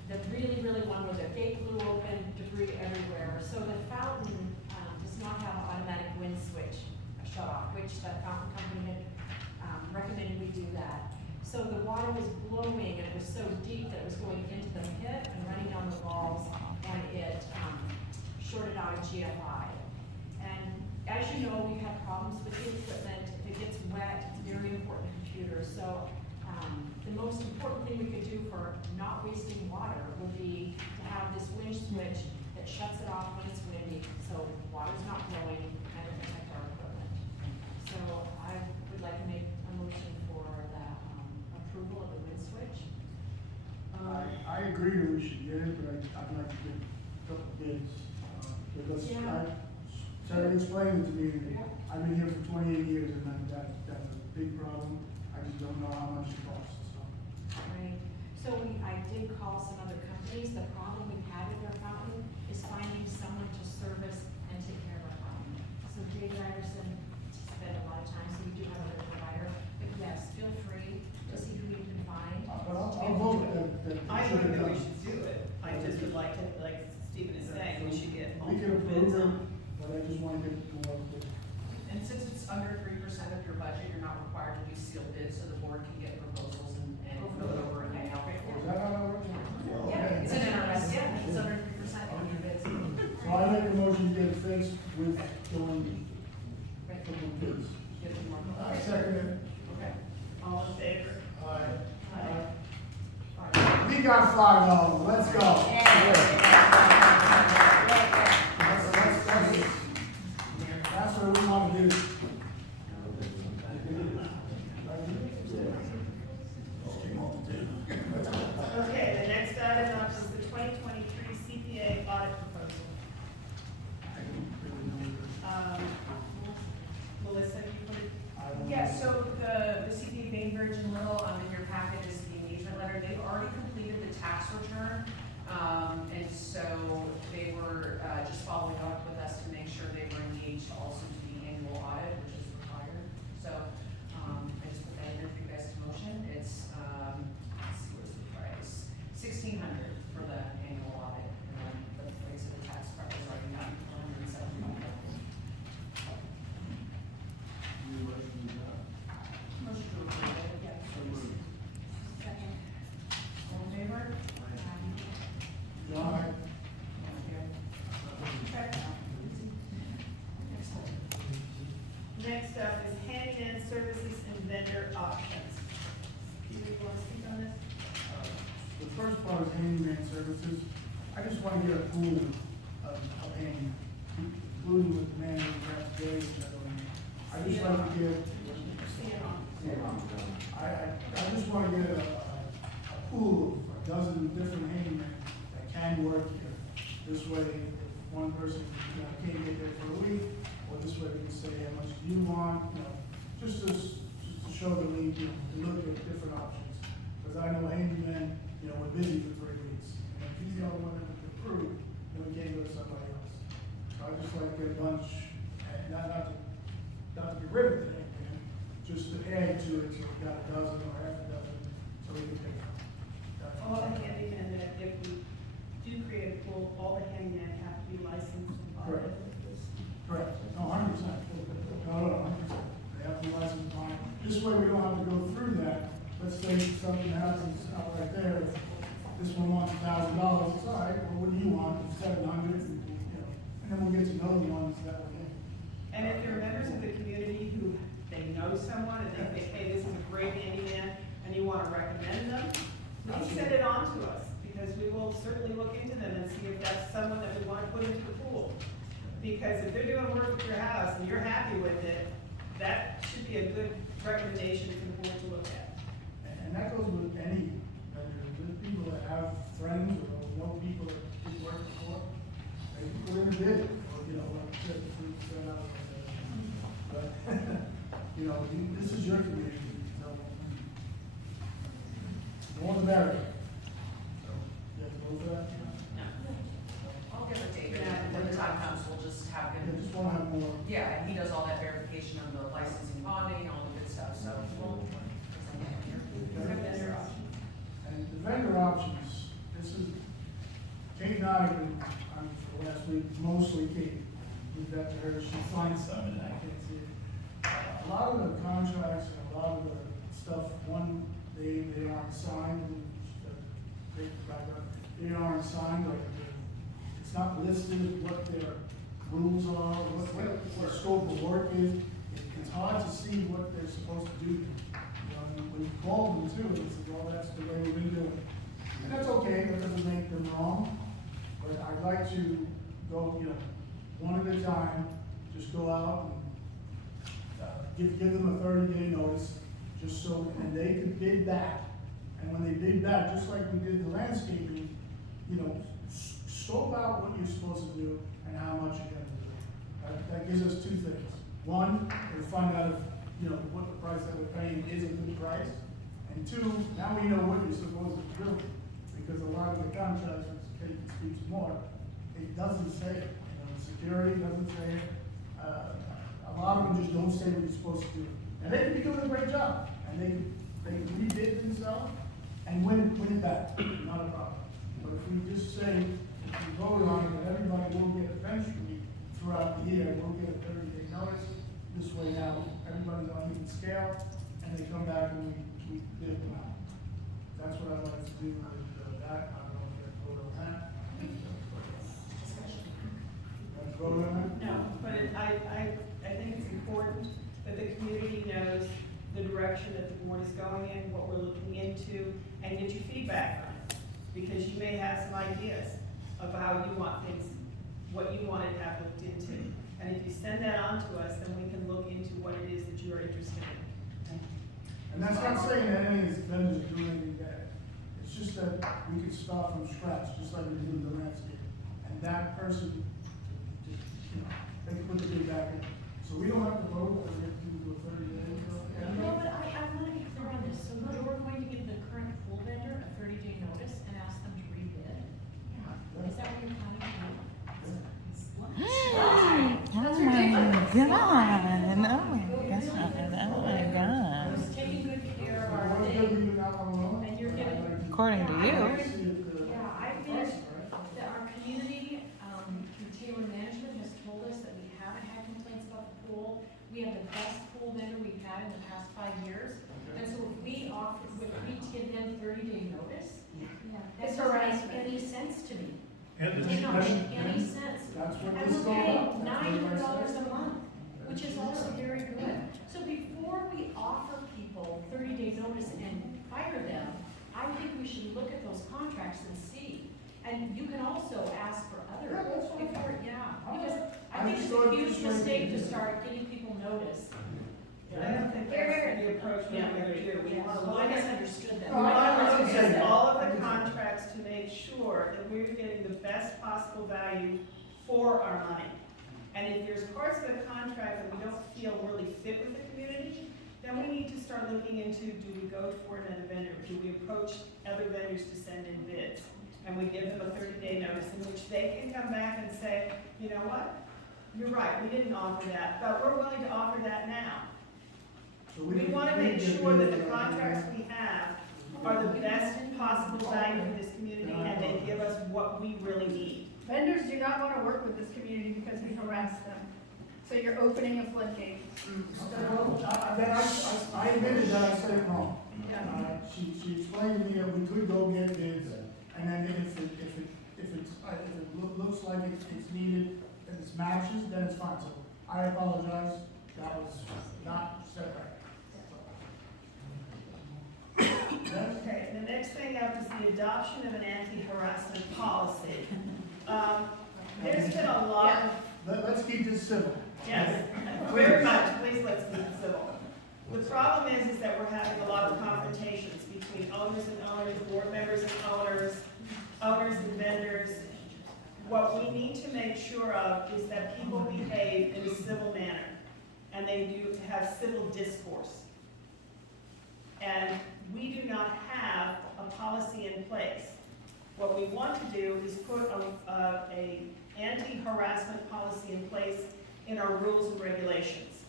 The really one where the gate blew open, debris everywhere. So the fountain does not have an automatic wind switch, a shut off, which the fountain company had recommended we do that. So the water was blowing, and it was so deep that it was going into the pit and running down the walls, and it shorted out a GFI. And as you know, we've had problems with the equipment. If it gets wet, it's very important to computers. So the most important thing we could do for not wasting water would be to have this wind switch that shuts it off when it's windy, so water's not flowing and to protect our equipment. So I would like to make a motion for the approval of the wind switch. I agree that we should get it, but I'd like to get a couple bids. Because Sarah explained it to me, I've been here for 28 years, and that's a big problem. I just don't know how much it costs, so. Right. So I did call some other companies. The problem we've had with our fountain is finding someone to service and take care of our fountain. So Dave Ryerson spent a lot of time, so we do have another provider. But yes, feel free to see who you can find. But I'll vote that. I think that we should do it. I just would like to, like Stephen is saying, we should get We can multiple approve bids it, on. but I just want to get more. And since it's under 3% of your budget, you're not required to do sealed bids, so the board can get proposals and go it over and then help. Is that how that works? Yeah, it's an NRS, yeah, it's under 3% of your bids. So I make a motion to get it fixed with going, couple bids. Get it more. I second it. Okay. All in favor? Aye. Aye. We got $5, let's go. That's what we want to do. Ridge and Little, in your packet is the engagement letter. They've already completed the tax return. And so they were, just following up with us to make sure they were engaged also to the annual audit, which is required. So, I just put that in there for you guys to motion. It's, let's see, what's the price? $1,600 for the annual audit. And then the price of the tax part is already done, $175. Motion to approve it, yeah. Second. All in favor? John, I- Next up is handyman services and vendor options. Peter, you want to speak on this? The first part is handyman services. I just want to get a pool of handyman, including with the man who grabs Jay, which I don't know. I just like to get, I just want to get a pool of a dozen different handymen that can work here. This way, if one person, can't get there for a week, or this way we can say how much do you want, just to show the league, to look at different options. Because I know handyman, we're busy for 3 weeks. And if he's the only one that can approve, then we can't go to somebody else. So I just like to get a bunch, and not to get rid of the handyman, just to add to it, so we got a dozen or half a dozen, so we can pick. All the handymen, that if we do create a pool, all the handymen have to be licensed and Correct. audited. Correct. No, 100%. No, 100%. They have to license mine. This way we don't have to go through that. Let's say something happens out right there. If this one wants $1,000, it's all right. Well, what do you want? It's 700, and then we'll get to know the ones that we're in. And if there are members of the community who, they know someone and they think, hey, this is a great handyman, and you want to recommend them, please send it on to us, because we will certainly look into them and see if that's someone that we want to put into the pool. Because if they're doing work at your house and you're happy with it, that should be a good recommendation for the board to look at. And that goes with any vendor. There's people that have friends or know people that did work before. They put in a bid, or, like I said, the fruit set out. But, this is your community, so. The more the better. So, you have to go for that? I'll give it to David, and when the time comes, we'll just have I him. just want to have more. Yeah, and he does all that verification of the licensing bonding, all the good stuff, so we'll. Vendor options. And the vendor options, this is, Kate and I have been, for the last week, mostly Kate. We've got to her, she finds some and I can't see it. A lot of the contracts and a lot of the stuff, one, they aren't signed, and she's got a great background. They aren't signed, like, it's not listed what their rules are, what scope of work is. It's hard to see what they're supposed to do. When you call them too, they say, well, that's the way we've been doing it. And that's okay, that doesn't make them wrong, but I'd like to go, one at a time, just go out and give them a 30-day notice, just so, and they can bid back. And when they bid back, just like we did the landscaping, scope out what you're supposed to do and how much you're gonna do. That gives us two things. One, we'll find out if, what the price that we're paying is a good price. And two, now we know what you're supposed to do. Because a lot of the contracts, as Kate speaks more, it doesn't say it. Security doesn't say it. A lot of them just don't say what you're supposed to do. And they can be doing a great job. And they can rebid themselves and win it back, not a problem. But if we just say, if we vote on it, that everybody will get eventually throughout the year, we'll get a 30-day notice. This way now, everybody's on even scale, and they come back and we bid them out. That's what I'd like to do with that. I don't know if you have to vote on that. Have to vote on that? No, but I think it's important that the community knows the direction that the board is going in, what we're looking into, and get your feedback on it. Because you may have some ideas of how you want things, what you want to have looked into. And if you send that on to us, then we can look into what it is that you are interested in. And that's not saying that any of these vendors do anything bad. It's just that we could start from scratch, just like we did with the landscape. And that person, they can put the bid back in. So we don't have to vote, or we have to do 30 days. No, but I want to be clear on this. according to you. Yeah, I've been, that our community, Taylor Management has told us that we haven't had complaints about the pool. We have the best pool vendor we've had in the past 5 years. And so if we give them 30-day notice, that It's doesn't make harassment. any sense to me. And It the does not make any That's sense. That's what And this is we're all paying about. That's what everybody $900 says. a month, which is also very good. So before we offer people 30-day notice and fire them, I think we should look at those contracts and see. And you can also ask for other, Yeah, that's fine. because I think it's Understood. a huge mistake to start giving people notice. I don't think that's the approach we're gonna do. We wanna Well, I look at, misunderstood that. we wanna look I at understand. all of the contracts to make sure that we're getting the best possible value for our money. And if there's parts of the contract that we don't feel really fit with the community, then we need to start looking into, do we go for another vendor? Do we approach other vendors to send in bids? And we give them a 30-day notice in which they can come back and say, you know what? You're right, we didn't offer that, but we're willing to offer that now. So We wanna make sure that the contracts we have are the best possible value for this community and they give us what we really need. Vendors do not want to work with this community because we harass them. So you're opening a floodgate. Then I admitted that I said it wrong. She explained to me that we could go get bids, and then if it looks like it's needed, and it's matches, then it's fine. So I apologize, that was not said right. Okay, the next thing up is the adoption of an anti-harassment policy. There's been a lot of, Let's keep this civil. yes, very much, please let's keep it civil. The problem is that we're having a lot of confrontations between owners and owners, board members and owners, owners and vendors. What we need to make sure of is that people behave in a civil manner, and they do have civil discourse. And we do not have a policy in place. What we want to do is put a anti-harassment policy in place in our rules and regulations,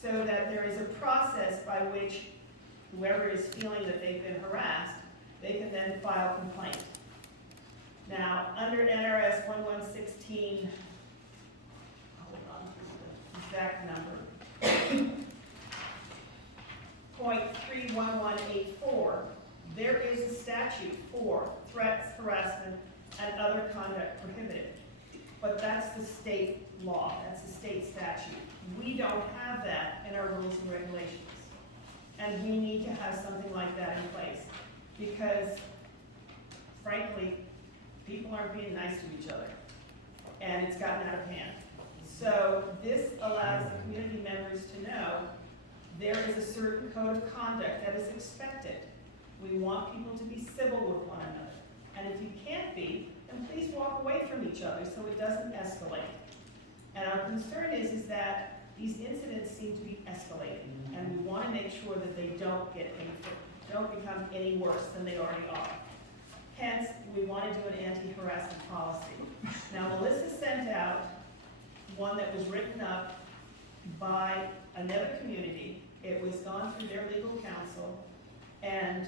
so that there is a process by which whoever is feeling that they've been harassed, they can then file complaint. Now, under NRS 1116, hold on, the exact number, .31184, there is a statute for threats, harassment, and other conduct prohibited. But that's the state law, that's the state statute. We don't have that in our rules and regulations. And we need to have something like that in place, because frankly, people aren't being nice to each other, and it's gotten out of hand. So this allows the community members to know there is a certain code of conduct that is expected. We want people to be civil with one another. And if you can't be, then please walk away from each other so it doesn't escalate. And our concern is that these incidents seem to be escalating, and we want to make sure that they don't become any worse than they already are. Hence, we want to do an anti-harassment policy. Now, Melissa sent out one that was written up by another community. It was gone through their legal counsel, and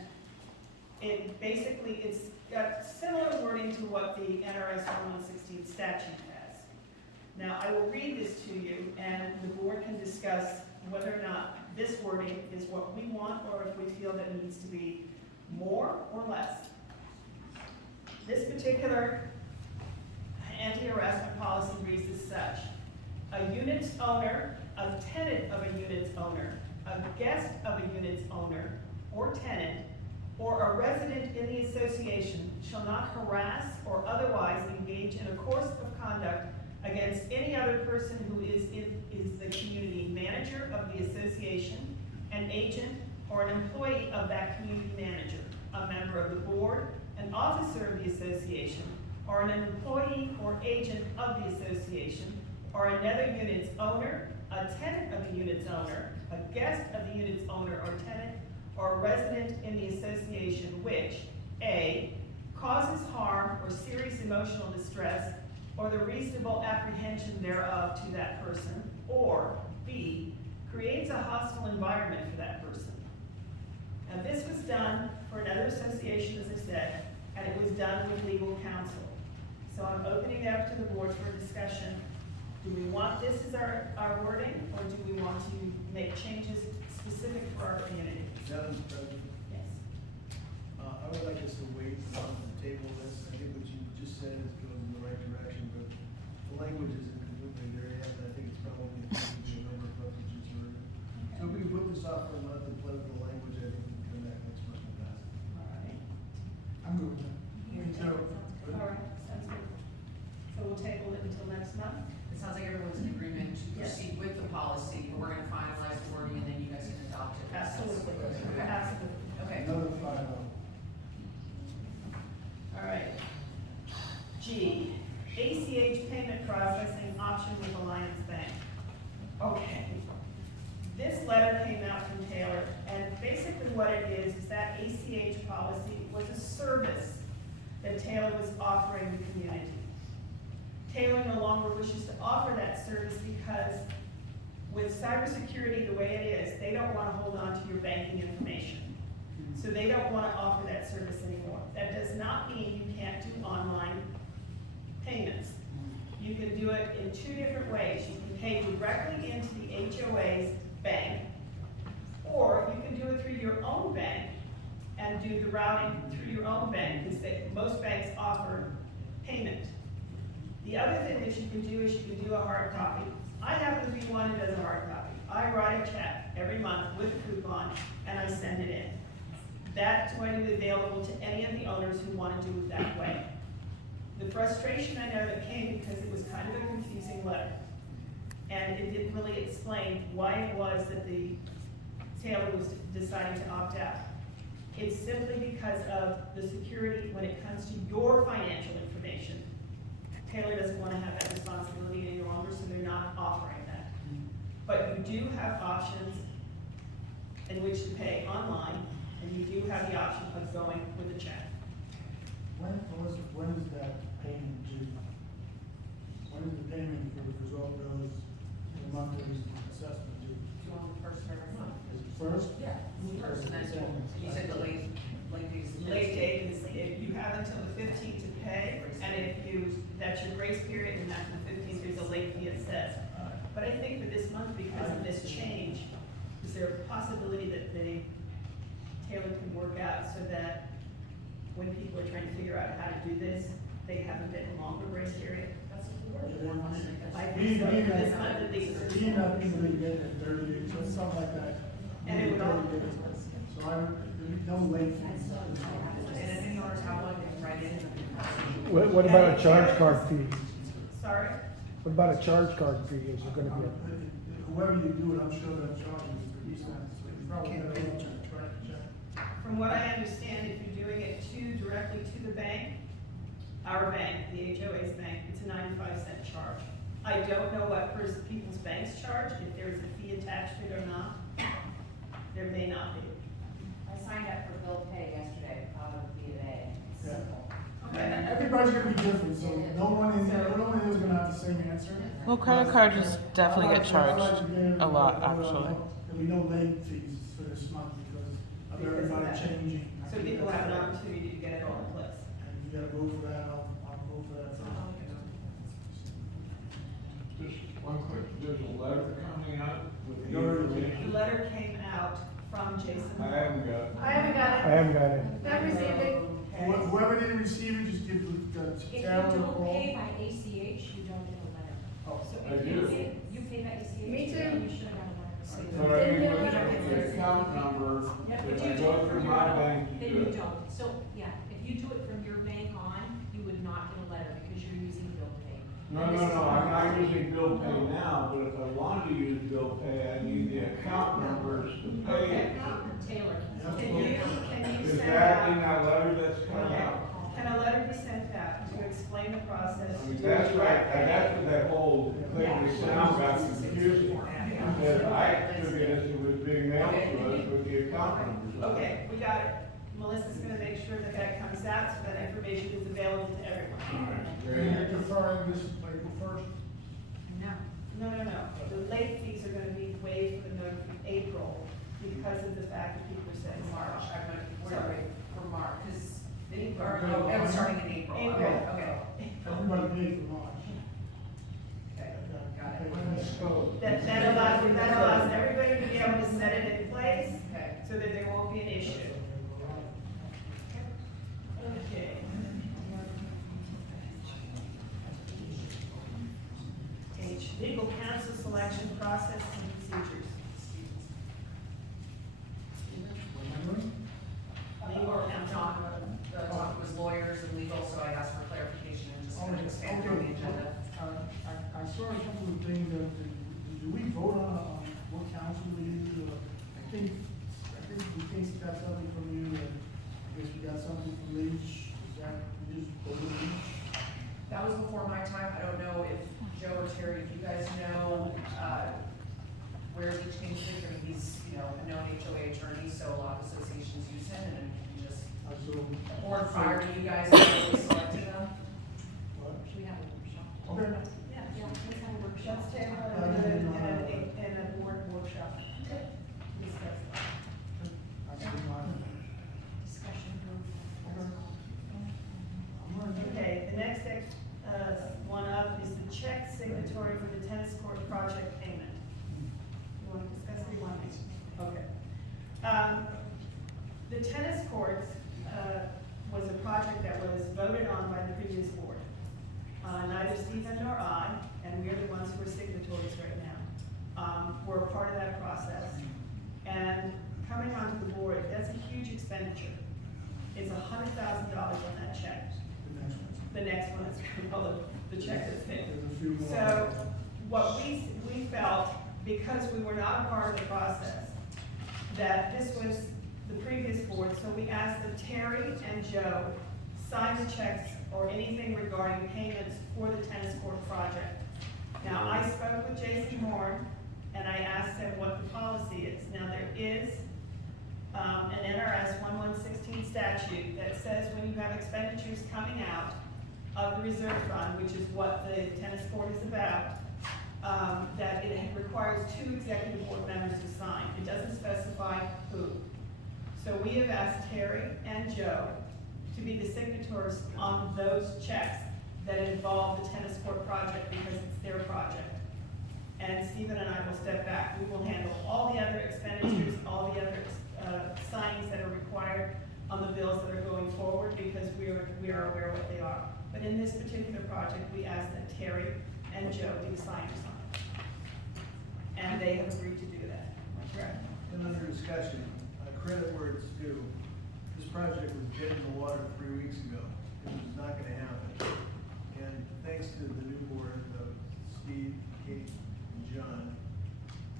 it's got similar wording to what the NRS 1116 statute has. Now, I will read this to you, and the board can discuss whether or not this wording is what we want, or if we feel that it needs to be more or less. This particular anti-harassment policy reads as such: a unit's owner, a tenant of a unit's owner, a guest of a unit's owner or tenant, or a resident in the association shall not harass or otherwise engage in a course of conduct against any other person who is the community manager of the association, an agent, or an employee of that community manager, a member of the board, an officer of the association, or an employee or agent of the association, or another unit's owner, a tenant of the unit's owner, a guest of the unit's owner or tenant, or a resident in the association which, A, causes harm or serious emotional distress, or the reasonable apprehension thereof to that person, or B, creates a hostile environment for that person. Now, this was done for another letter of association, as I said, and it was done with legal counsel. So I'm opening it up to the board for discussion. Do we want this as our wording, or do we want to make changes specific for our community? Madam President, Yes. I would like us to wait on the table this. I think what you just said is going in the right direction, but the language isn't completely there yet, and I think it's probably a number of references or. So if we can put this off for a month and play with the language, I think we can come back next month and pass it. All right. I'm good with that. Me too. All right, sounds good. So we'll table it until next month? It sounds like everyone's in agreement to Yes. proceed with the policy, but we're gonna finalize the wording and then you guys can adopt it. Absolutely, Okay. absolutely. Okay. Another 5-0. All right. G, ACH payment processing option with Alliance Bank. Okay. This letter came out from Taylor, and basically what it is that ACH policy was a service that Taylor was offering the community. Taylor no longer wishes to offer that service because with cybersecurity the way it is, they don't want to hold on to your banking information. So they don't want to offer that service anymore. That does not mean you can't do online payments. You can do it in two different ways. You can pay directly into the HOA's bank, or you can do it through your own bank and do the routing through your own bank, because most banks offer payment. The other thing that you can do is you can do a hard copy. I happen to be one that does a hard copy. I write a check every month with a coupon and I send it in. That's going to be available to any of the owners who want to do it that way. The frustration I know that came because it was kind of a confusing letter. And it didn't really explain why it was that the Taylor was deciding to opt out. It's simply because of the security when it comes to your financial information. Taylor doesn't want to have that responsibility any longer, so they're not offering that. But you do have options in which to pay online, and you do have the option of going with a check. When is that payment due? When is the payment for the result bills, the monthly assessment due? Do on the first of every month. Is it first? Yeah. First, and then you said the late fees. Late date is, if you have until the 15th to pay, and if you, that's your grace period, and after the 15th, there's a late fee assessed. But I think for this month, because of this change, is there a possibility that Taylor can work out so that when people are trying to figure out how to do this, they have a bit longer grace period? That's what the word. I think so, for this month at least. We not easily get it 30 days, or something like that. And it would all- 30 days. So there'd be no late fees. And if any owners have one, they can write in. What about a charge card fee? Sorry? What about a charge card fee? Is it gonna be? Whoever you do it, I'm sure they'll charge you for each time, so you probably better able to track the check. From what I understand, if you're doing it directly to the bank, our bank, the HOA's bank, it's a 95-cent charge. I don't know what people's banks charge, if there's a fee attached to it or not. There may not be. I signed up for bill pay yesterday out of B of A. It's Yeah. simple. And everybody's gonna be different, so no one is gonna have the same answer. Well, credit cards definitely get charged a lot, actually. There'll be no late fees for this month because of everybody changing. So people have an opportunity to get it all in place. And you gotta vote for that, I'll vote for that. Just one quick, there's a letter coming out with the The information. letter came out from Jason. I haven't got it. I haven't got it. I haven't got it. Haven't received it. Whoever didn't receive it, just give the If you town a don't call. pay by ACH, you don't get a letter. Oh, So I if you do. pay, you pay by ACH. Me too. then you should have a letter. But I mean, with the account number, Yeah, if but I you do go it through from your my own, bank to then do you it. don't. So, yeah, if you do it from your bank on, you would not get a letter because you're using bill pay. No, And this is I'm what not we're using bill pay now, but if I want to use bill pay, I need the account numbers to pay it. Taylor. Can you Is send that in out, that letter that's coming out? can a letter be sent out to explain the process? I mean, that's right, and that's what that whole thing that sounds got confusing. Because I took it as it was being mailed to us with the account numbers. Okay, we got it. Melissa's gonna make sure that that comes out, so that information is available to everyone. You're deferring this April 1st? No, the late fees are gonna be waived for the month of April because of the fact that people are saying March. Wait, for March, because, oh, starting in April, April. okay. Everybody pays for March. Okay, got it. That allows everybody to be able to set it in place, Okay. so that there won't be an issue. Okay. H, legal counsel selection process and procedures. Legal counsel. John, the topic was lawyers and legal, so I asked for clarification and just kind of expanded on the agenda. I saw a couple of things that, do we vote on what council we use? I think we got something from you, and I guess we got something from Leach. Is that, we just go with Leach? That was before my time. I don't know if Joe or Terry, if you guys know, where Leach came to, I mean, he's, you know, a known HOA attorney, so a lot of associations use him, and he just, board prior to you guys really selecting them. What? Should we have a workshop? Okay. Yeah, let's have a workshop. Let's table it in a board workshop. Discuss that. I see mine. Discussion group. Okay, the next, one up is the check signatory for the tennis court project payment. You want to discuss it, you want to? Okay. The tennis courts, was a project that was voted on by the previous board. Neither Stephen nor I, and we are the ones who are signatories right now, were a part of that process. And coming onto the board, that's a huge expenditure. It's $100,000 on that check. The next one is, well, the check that's hit. So what we felt, because we were not a part of the process, that this was the previous board, so we asked that Terry and Joe sign the checks or anything regarding payments for the tennis court project. Now, I spoke with Jason Horn, and I asked him what the policy is. Now, there is an NRS 1116 statute that says when you have expenditures coming out of the reserve fund, which is what the tennis court is about, that it requires 2 executive board members to sign. It doesn't specify who. So we have asked Terry and Joe to be the signatories on those checks that involve the tennis court project because it's their project. And Stephen and I will step back. We will handle all the other expenditures, all the other signings that are required on the bills that are going forward because we are aware of what they are. But in this particular project, we asked that Terry and Joe be the signers on it. And they have agreed to do that. Correct? And under discussion, credit where it's due. This project was dead in the water 3 weeks ago. It was not gonna happen. And thanks to the new board, Steve, Kate, and John,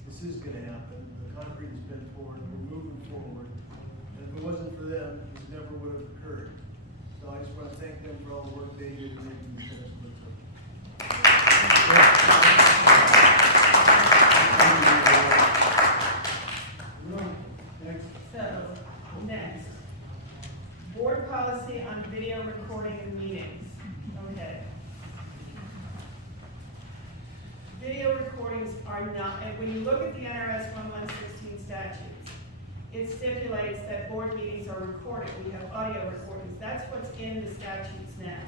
this is gonna happen. The concrete has been poured, we're moving forward. And if it wasn't for them, this never would have occurred. So I just wanna thank them for all the work they did in making this happen. So, next, board policy on video recording of meetings. Okay. Video recordings are not, and when you look at the NRS 1116 statutes, it stipulates that board meetings are recorded. We have audio recordings. That's what's in the statutes now.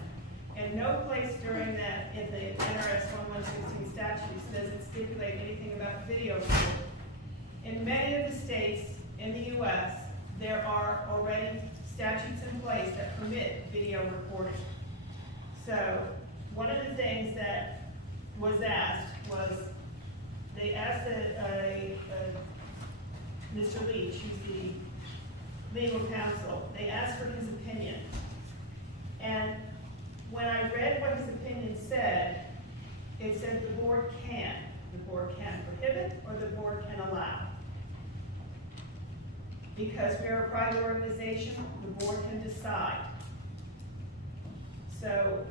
And no place during that, in the NRS 1116 statutes, does it stipulate anything about video recording. In many of the states in the US, there are already statutes in place that permit video recording. So one of the things that was asked was, they asked Mr. Leach, who's the legal counsel, they asked for his opinion. And when I read what his opinion said, it said the board can prohibit or the board can allow. Because we're a private organization, the board can decide. So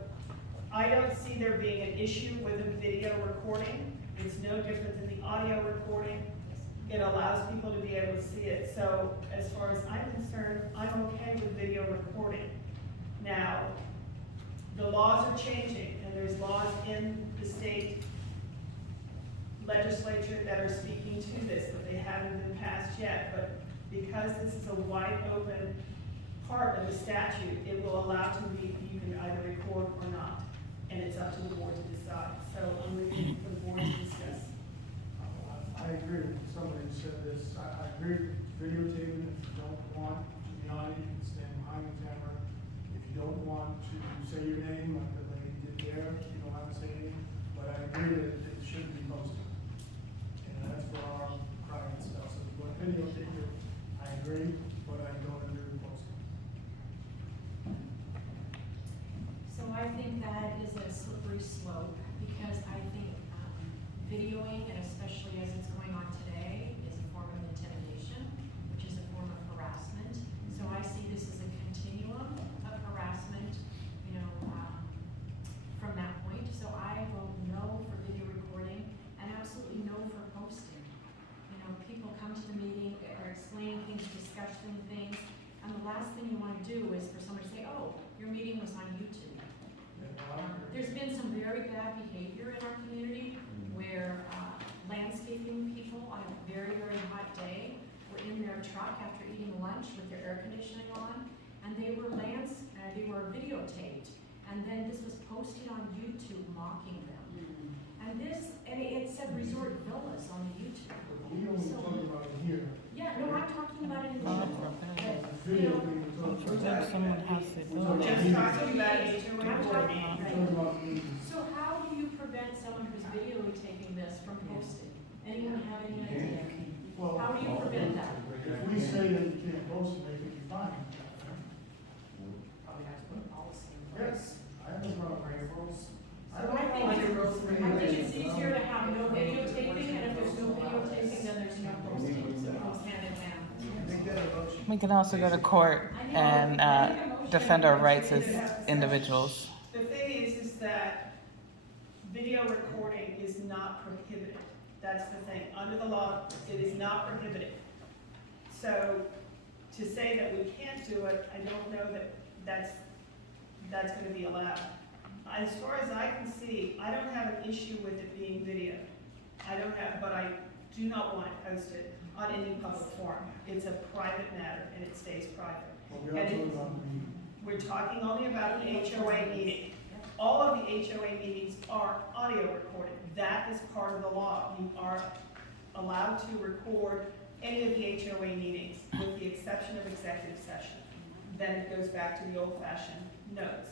I don't see there being an issue with a video recording. It's no different than the audio recording. It allows people to be able to see it. So as far as I'm concerned, I'm okay with video recording. Now, the laws are changing, and there's laws in the state legislature that are speaking to this, but they haven't been passed yet. But because this is a wide open part of the statute, it will allow you can either record or not, and it's up to the board to decide. So I'm leaving it for the board to discuss. I agree with somebody who said this, I agree with videotaping. If you don't want to be on it, you can stand behind the camera. If you don't want to say your name, like the lady did there, you don't have to say anything, but I agree that it shouldn't be posted. And that's for our crime and stuff, so if you want to videotape it, I agree, but I don't agree with posting. So I think that is a slippery slope, because I think videoing, and especially as it's going on today, is a form of intimidation, which is a form of harassment. So I see this as a continuum of harassment, from that point. So I vote no for video recording and absolutely no for posting. People come to the meeting, are explaining things, discussing things, and the last thing you want to do is for someone to say, oh, your meeting was on YouTube. There's been some very bad behavior in our community where landscaping people on a very, very hot day were in their truck after eating lunch with their air conditioning on, and they were videotaped, and then this was posted on YouTube mocking them. And it said Resort Villas on the YouTube. We only talking about it here. Yeah, no, I'm talking about it in general. Video being talked about. Someone has to Just talking about HOA. I'm talking- Right. So how do you prevent someone who's videotaping this from posting? Anyone have any idea? Well, How do you prevent that? if we say that you can't post it, they could be fined. Probably have to put a policy in place. Yes, I have no problem with rules. So I think it's easier to have no videotaping, and if there's no videotaping, then there's no posting, so it goes hand in hand. Make that a motion. We can also go to court and defend our rights as individuals. The thing is that video recording is not prohibited. That's the thing. Under the law, it is not prohibited. So to say that we can't do it, I don't know that that's gonna be allowed. As far as I can see, I don't have an issue with it being video. But I do not want it posted on any public forum. It's a private matter and it stays private. Well, we're not talking about the meeting. We're talking only about an HOA meeting. All of the HOA meetings are audio recorded. That is part of the law. You are allowed to record any of the HOA meetings with the exception of executive session. Then it goes back to the old-fashioned notes.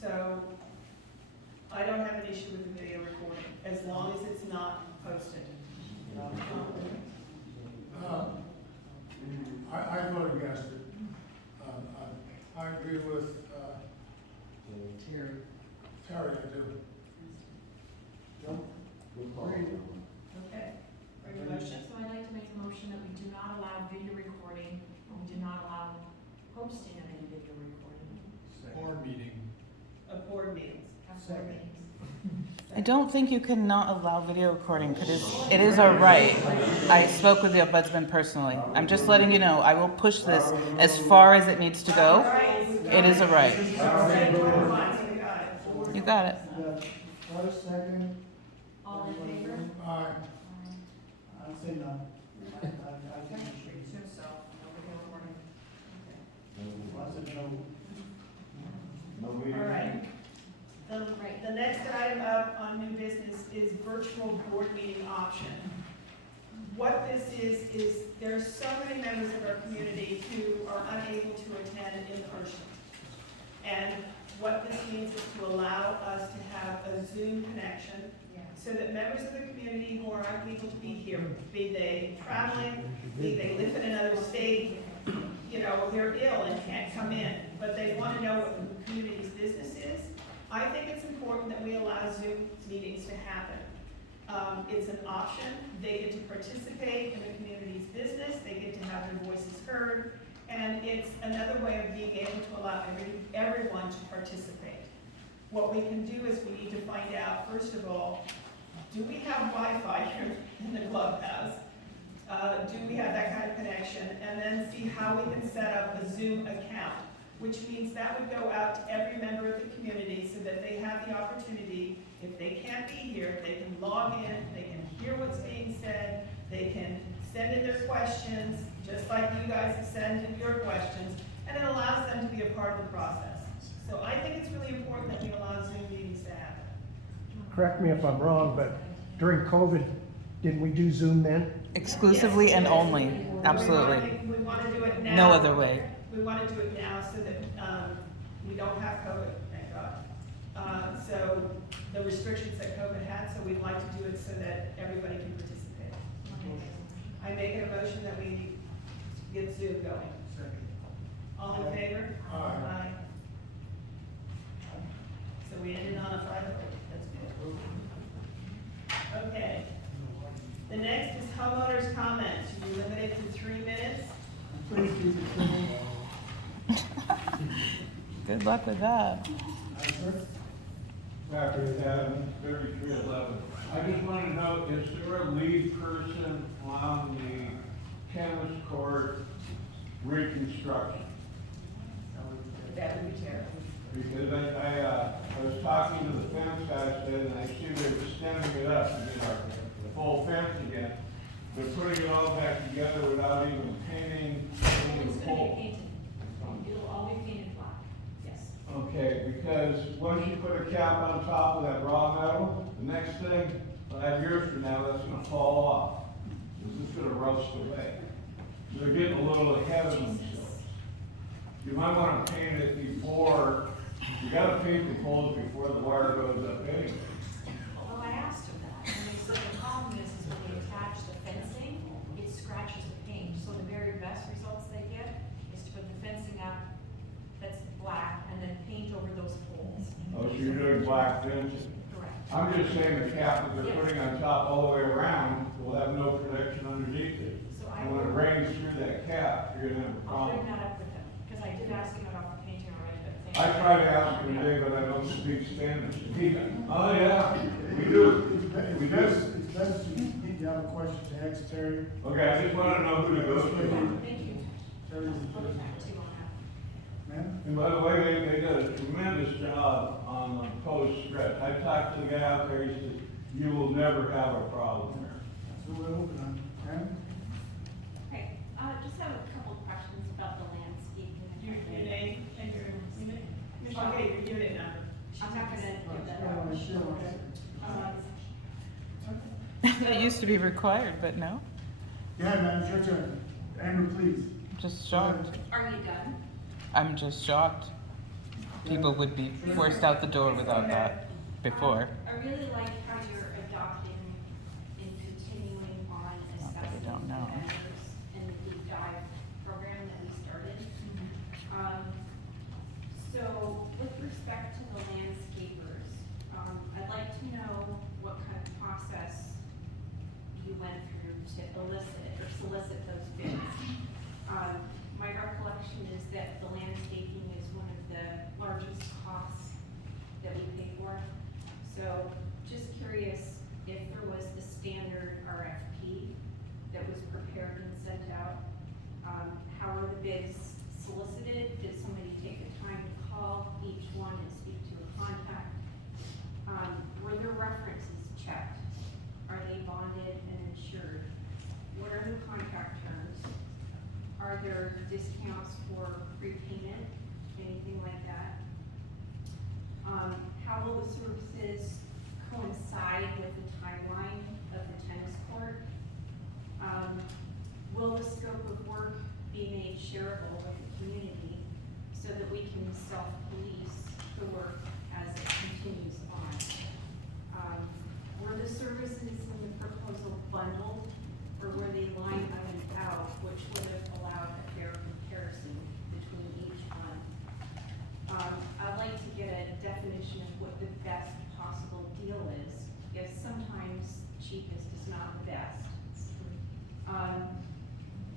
So I don't have an issue with the video recording as long as it's not posted. I vote against it. I agree with, Terry, I do. Okay. Bring a motion. So I'd like to make a motion that we do not allow video recording, and we do not allow posting of any video recording Board meeting. Of board meetings. of board meetings. I don't think you can not allow video recording, because it is our right. I spoke with the ombudsman personally. I'm just letting you know, I will push this as far as it needs to go. It is a right. You got it. First, second. All in favor? Aye. I'd say no. I think we should. So, no video recording. I said no. All right. The next item up on new business is virtual board meeting option. What this is there's so many members of our community who are unable to attend in person. And what this means is to allow us to have a Zoom connection so that members of the community who are unable to be here, be they traveling, be they live in another state, they're ill and can't come in, but they want to know what the community's business is. I think it's important that we allow Zoom meetings to happen. It's an option. They get to participate in the community's business. They get to have their voices heard. And it's another way of being able to allow everyone to participate. What we can do is we need to find out, first of all, do we have Wi-Fi here in the clubhouse? Do we have that kind of connection? And then see how we can set up a Zoom account, which means that would go out to every member of the community so that they have the opportunity, if they can't be here, they can log in, they can hear what's being said, they can send in their questions, just like you guys have sent in your questions, and it allows them to be a part of the process. So I think it's really important that we allow Zoom meetings to happen. Correct me if I'm wrong, but during COVID, didn't we do Zoom then? Exclusively Yes, and yes. only, absolutely. We want to do it now. No other way. We want to do it now so that we don't have COVID, thank God. So the restrictions that COVID had, so we'd like to do it so that everybody can participate. I make a motion that we get Zoom going. Second. All in favor? Aye. So we ended on a 5-0. That's good. Okay. The next is homeowners' comments. You be limited to 3 minutes. Please keep it simple. Good luck with that. Patrick Adams, 3311. I just want to know, is there a lead person on the tennis court reconstruction? That would be terrible. Because I was talking to the fence guy today, and I see they're extending it up to get our full fence again. They're putting it all back together without even painting any of the pole. It'll all be painted black, yes. Okay, because once you put a cap on top of that raw metal, the next thing, 5 years from now, that's gonna fall off. This is gonna rust away. They're getting a little ahead of themselves. You might wanna paint it before, you gotta paint the poles before the wire goes up anyway. Well, I asked him that, and they said the problem is when they attach the fencing, it scratches the paint. So the very best results they get is to put the fencing up that's black and then paint over those poles. Oh, so you're doing black fencing? Correct. I'm just saying the cap that they're putting on top all the way around will have no protection underneath it. So I And when it rains through that cap, you're gonna have a I'll problem. bring that up with him, because I did ask him about the painting already, but thank I you. tried to ask him today, but I don't speak Spanish. He, oh yeah, we do. We do. It's best if you have a question to ask Terry. Okay, I just wanna know who to go to. Thank you. Terry's I'll the get president. back to you on that. Ma'am? And by the way, they did a tremendous job on the post stretch. I talked to the guy out there, he said, you will never have a problem there. So we're open on, ma'am? Okay, just have a couple of questions about the landscaping. Your name and your unit? Okay, your unit number. I'm not gonna give that Oh, out. sure. That used to be required, but no, Yeah, ma'am, it's your turn. Amber, please. just shocked. Are you done? I'm just shocked. People would be forced out the door without that before. I really like how you're adopting and continuing on Not that assessing they don't know. measures in the deep dive program that we started. So with respect to the landscapers, I'd like to know what kind of process you went through to elicit or solicit those bids. My recollection is that the landscaping is one of the largest costs that we pay for. So just curious if there was a standard RFP that was prepared and sent out. How were the bids solicited? Did somebody take the time to call each one and speak to a contact? Were their references checked? Are they bonded and insured? What are the contract terms? Are there discounts for prepayment, anything like that? How will the services coincide with the timeline of the tennis court? Will the scope of work be made shareable with the community so that we can self-police the work as it continues on? Were the services in the proposal bundled, or were they line itemed out, which would have allowed a fair comparison between each one? I'd like to get a definition of what the best possible deal is, because sometimes cheapest is not the best.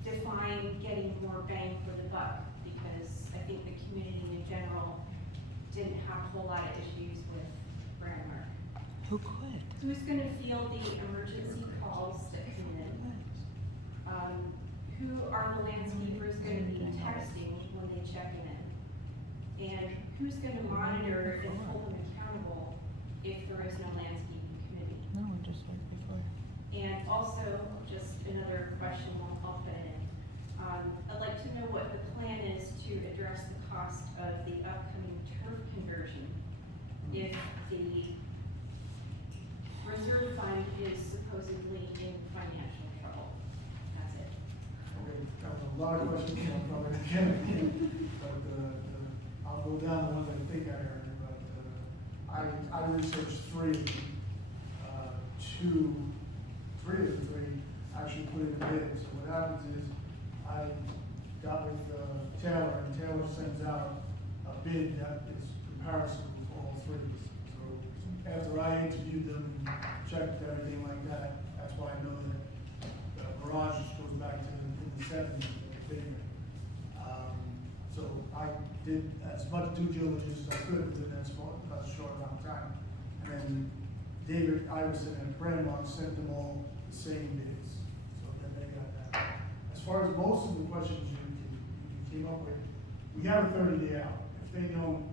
Define getting more bang for the buck, because I think the community in general didn't have a whole lot of issues with Brandmark. Who could? Who's gonna field the emergency calls that come in? Who are the landscapers gonna be texting when they check in? And who's gonna monitor and hold them accountable if there is no landscaping committee? No, just like before. And also, just another question, I'll put it in. lot of questions, you know, probably again, but, I'll go down the ones I think I heard, but, I researched three of them. Three of the three actually put in a bid, so what happens is, I got with, Taylor, and Taylor sends out a bid that is comparison with all three. So, after I interviewed them and checked everything like that, that's why I know that Mirage goes back to the seventies, bigger. So I did as much due diligence as I could within that short amount of time. And then David Iverson and Brandon sent them all the same bids, so then they got that. As far as most of the questions you came up with, we have a 30-day out. If they don't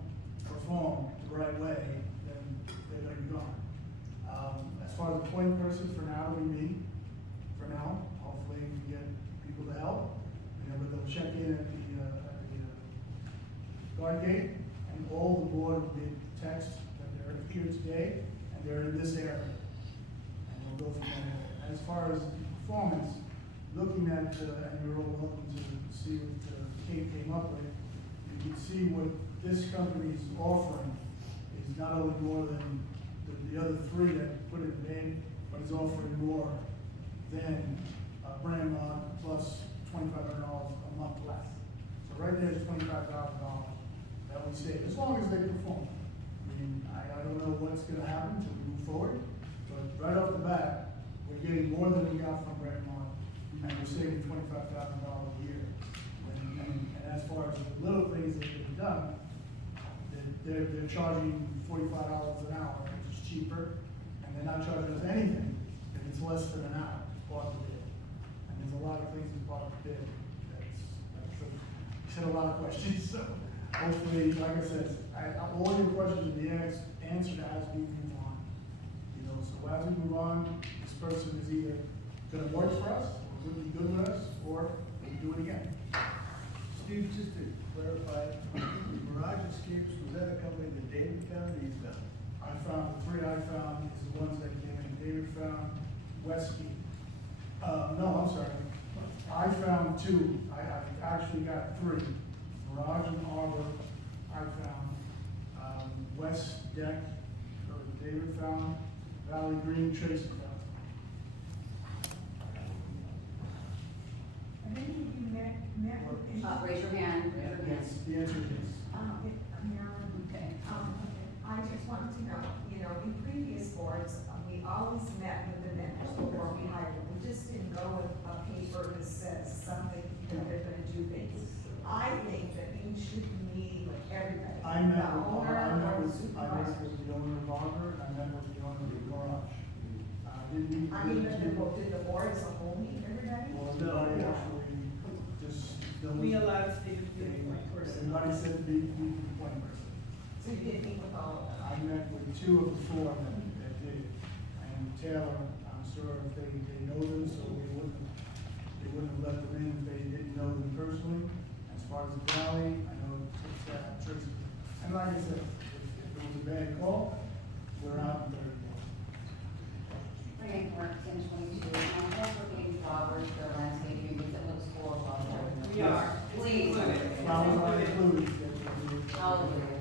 perform the right way, then they're gonna be gone. As far as the point person, for now, we meet. For now, hopefully we can get people to help. And then they'll check in at the guard gate, and all the board will be text that they're here today, and they're in this area. And we'll go from there. As far as the performance, looking at, and you're all welcome to see what Kate came up with, you can see what this company's offering is not only more than the other three that put it in, but is offering more than Brandmont plus $2,500 a month less. So right there is $25,000 that we save, as long as they perform. I mean, I don't know what's gonna happen until we move forward, but right off the bat, we're getting more than we got from Brandmont, and we're saving $25,000 a year. And as far as the little things that they've done, they're charging $45 an hour, which is cheaper, and they're not charging us anything if it's less than an hour, part of the bid. And there's a lot of things in part of the bid you said a lot of questions, so hopefully, like I said, all your questions will be answered as we move on. You know, so as we move on, this person is either gonna work for us, or will be good with us, or we'll do it again. Steve, just to clarify, Mirage Escapes, was that a company that David found or you found? I found, the three I found is the ones that came in. David found Westgate. No, I'm sorry. I found two. I actually got three. Mirage and Arbor, I found. West Deck, David found. Valley Green, Tracy found. Have any of you met with any? Raise your hand. Yes, the answer is yes. Marilyn, okay. I just wanted to know, you know, in previous boards, we always met with the vendors before we hired them. We just didn't go with a paper that says something, that they're gonna do things. I think that we should meet with everybody. I met The with owner or the the supervisor. owner of Arbor, and I met with the owner of the Mirage. Did we? I mean, did the board as a whole meet everybody? Well, everybody actually just. We allowed Steve to be the point person. Everybody said be the point person. So you didn't meet with all of them? I met with two of the four that did, and Taylor, I'm sure if they know them, so they wouldn't have let them in if they didn't know them personally. As far as the Valley, I know it's Tracy. And like I said, if it was a bad call, we're out in third floor. My name works in 22, and I'm also getting jobbers, the landscaping, because it looks horrible out there. We are. Please. Flowers are included. Oh, okay.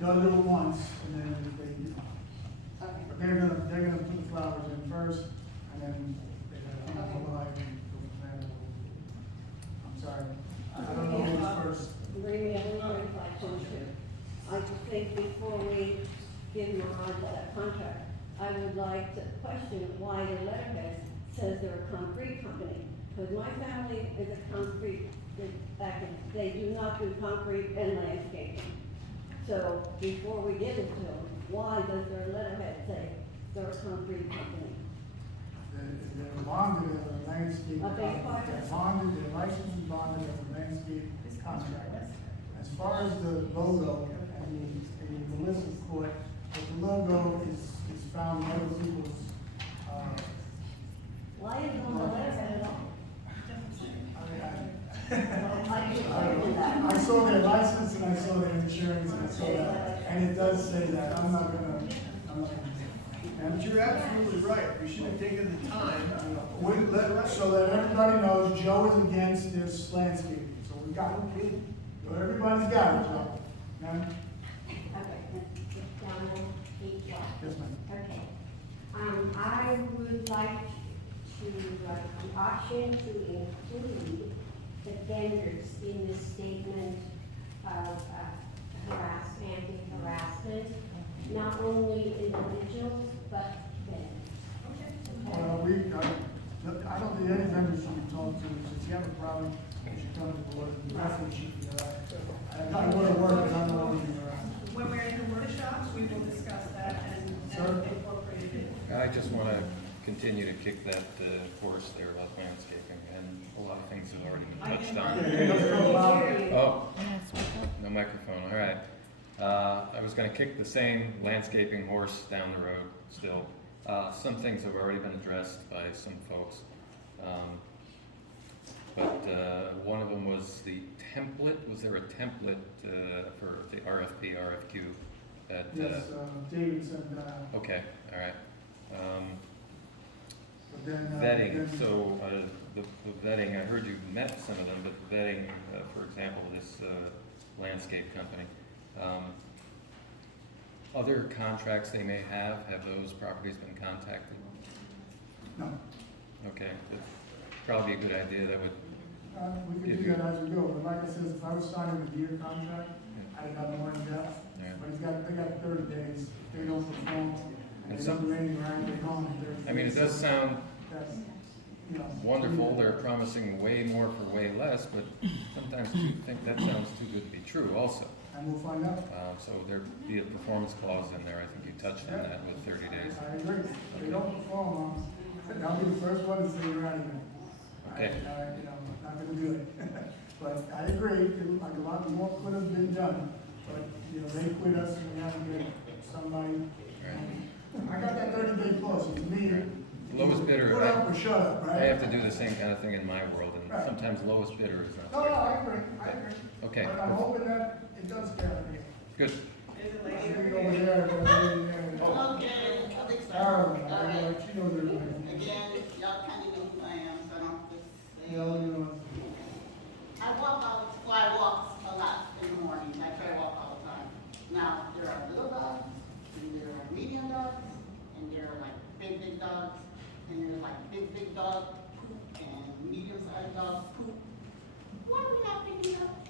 You gotta do it once, and then they, Okay. but they're gonna put the flowers in first, and then they're gonna mobilize and go from there. I'm sorry, I don't know who's first. Bring me a little reflection. I think before we give Mirage that contract, I would like to question why the letterhead says they're a concrete company. Because my family is a concrete, they do not do concrete and landscaping. So before we give it to them, why does their letterhead say they're a concrete company? They're bonded as a landscape I beg contract. pardon? They're bonded, they're licensed and bonded as a landscape contract. As far as the logo, and Melissa's court, but the logo is found in other people's, Why is it on the letterhead at all? I saw their license and I saw their insurance and I saw that, and it does say that, I'm not gonna. But you're absolutely right, we should have taken the time. So that everybody knows, Joe is against this landscaping, so we got it. So everybody's got it, Joe. Ma'am? Okay, Mr. Donald, H. Yes, ma'am. Okay. I would like to, the option to include the vendors in the statement of anti-harassment, not only individuals, but vendors. I don't think any vendors should be talked to, since you have a problem, you should come to the board, the reference should be there. I go to work, and I'm not working around. When we're in the workshops, we will discuss that and Sir? incorporate it. I just want to continue to kick that horse there about landscaping, and a lot of things have already been touched on. Oh, no microphone, all right. I was going to kick the same landscaping horse down the road still. Some things have already been addressed by some folks. But one of them was the template. Was there a template for the RFP, RFQ? Yes, David sent that. Okay, all right. But then, Vetting, so the vetting, I heard you met some of them, but vetting, for example, this landscape company. Other contracts they may have those properties been contacted? No. Okay, that's probably a good idea, that would. We could do that as we go, but like I said, if I was signing a year contract, I'd have more in depth. Yeah. But they got 30 days, if they don't perform, And they some- don't rain around, they home in 30 days. I mean, it does sound That's, you know. wonderful, they're promising way more for way less, but sometimes you think that sounds too good to be true also. And we'll find out. So there'd be a performance clause in there, I think you touched on that with 30 days. I agree. If they don't perform, I'll be the first one to say you're out of here. Okay. You know, I'm not gonna do it. But I agree, like a lot more could have been done, but, you know, they quit us and we have to get somebody. I got that 30-day clause, it's me. Lowest bidder, Put up or shut up, right? I have to do the same kind of thing in my world, and Right. sometimes lowest bidder is No, not. I agree. Okay. But I'm hoping that it does carry. Good. There's a I lady think over over here. there, Okay, I think so. Carolyn, All right. she knows everything. Again, y'all kind of know who I am, so I don't have to say. Yeah, you know. I walk a lot in the morning, I try to walk all the time. Now, there are little dogs, and there are medium dogs, and there are like big dogs, and there's like big dog poop and medium-sized dog poop. Why are we not picking up?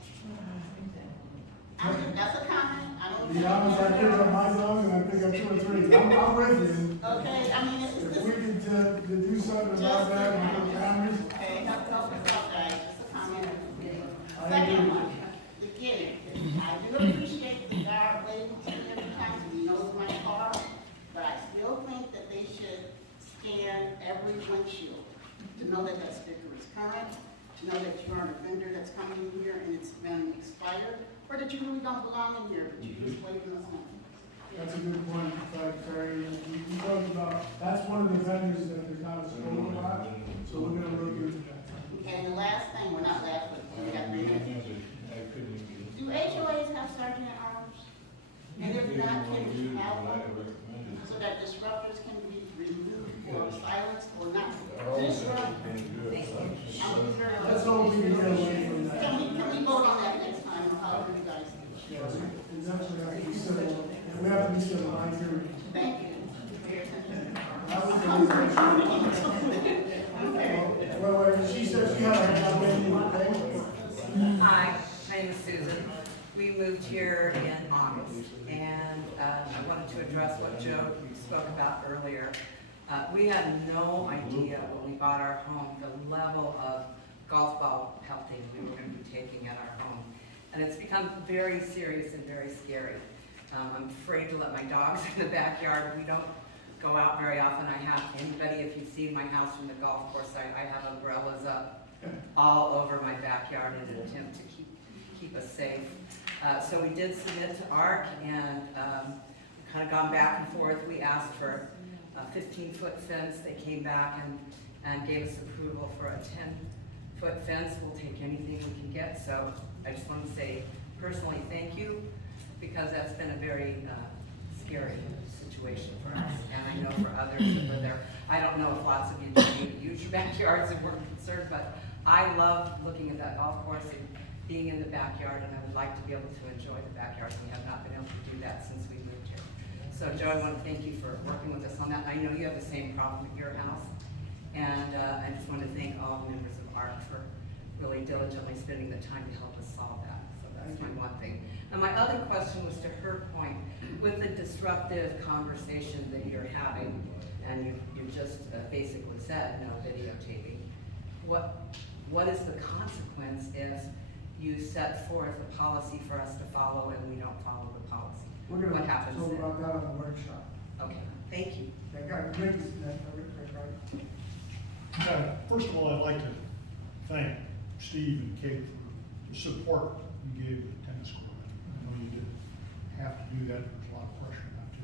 I mean, that's a comment, I don't. To be honest, I pick up my dog and I pick up 2 or 3. I'm with you. Okay, I mean, it's If we could do something about that and put cameras. okay, help us out, guys, just a comment. I Second agree. one, the gate. I do appreciate the guard waiting to me every time so he knows my car, but I still think that they should scan every windshield to know that that sticker is current, to know that you aren't a vendor that's coming in here and it's been expired, or that you really don't belong in here, but you're just waving us in. That's a good point, Terry. We talked about, that's one of the vendors that there's not a score about, so we're gonna look into that. And the last thing, well, not last, but we got 3 minutes. Do HOAs have sergeant at arms? And if not, can we have one? So that disruptors can be removed or silenced or not disrupt? That's all we can get away from that. Can we vote on that next time, or how do you guys? Yes, it definitely have to be civil, and we have to be civil, I agree. Thank you. That was the well, she said she had a job in Hi, my name is Susan. We moved here in August, and I wanted to address what Joe spoke about earlier. We had no idea when we bought our home, the level of golf ball pelting we were going to be taking at our home. And it's become very serious and very scary. I'm afraid to let my dogs in the backyard. We don't go out very often. I have anybody, if you've seen my house from the golf course, I have umbrellas up all over my backyard in an attempt to keep us safe. So we did submit to ARC, and we've kind of gone back and forth. We asked for a 15-foot fence. They came back and gave us approval for a 10-foot fence. We'll take anything we can get. So I just want to say personally thank you, because that's been a very scary situation. situation for us, and I know for others that live there. I don't know if lots of you use your backyards and weren't concerned, but I love looking at that golf course and being in the backyard, and I would like to be able to enjoy the backyard. We have not been able to do that since we moved here. So Joe, I want to thank you for working with us on that. I know you have the same problem at your house, and I just want to thank all the members of ARC for really diligently spending the time to help us solve that. So that's my one thing. And my other question was to her point, with the disruptive conversation that you're having, and you just basically said no videotaping, what is the consequence if you set forth a policy for us to follow and we don't follow the policy? We're What gonna happens talk then? about that on the workshop. Okay, thank you. That got Rick, First of all, I'd like to thank Steve and Kate for the support you gave the tennis court. I know you didn't have to do that, there's a lot of pressure not to.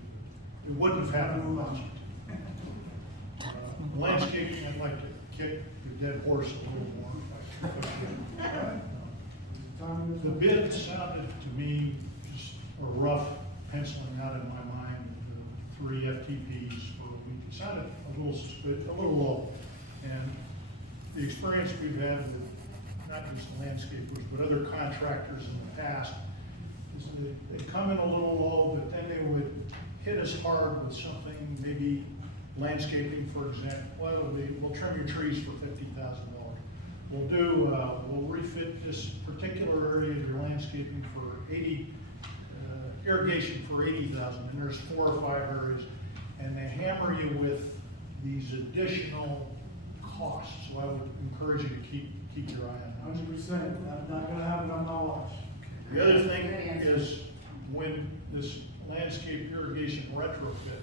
It wouldn't have happened without you. Landscaping, I'd like to kick the dead horse a little more. The bid sounded to me just a rough penciling out in my mind, the 3 FTPs for a week. It sounded a little low. And the experience we've had with not just landscapers, but other contractors in the past, is that they come in a little low, but then they would hit us hard with something, maybe landscaping, for example. Well, we'll trim your trees for $50,000. We'll refit this particular area of your landscaping for irrigation for $80,000, and there's 4 or 5 areas, and they hammer you with these additional costs. So I would encourage you to keep your eye on that. 100%, not gonna happen on my watch. The other thing is when this landscape irrigation retrofit,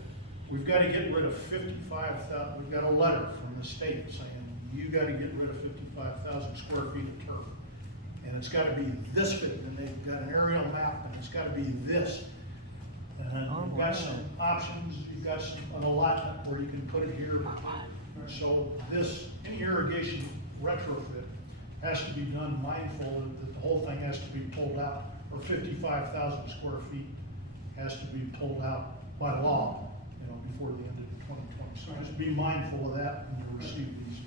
we've got to get rid of 55,000, we've got a letter from the state saying, you got to get rid of 55,000 square feet of turf. And it's got to be this big, and they've got an aerial map, and it's got to be this. And you've got some options, you've got an allotment where you can put it here. So any irrigation retrofit has to be done mindful that the whole thing has to be pulled out, or 55,000 square feet has to be pulled out by law, before the end of 2020. So just be mindful of that when you receive these,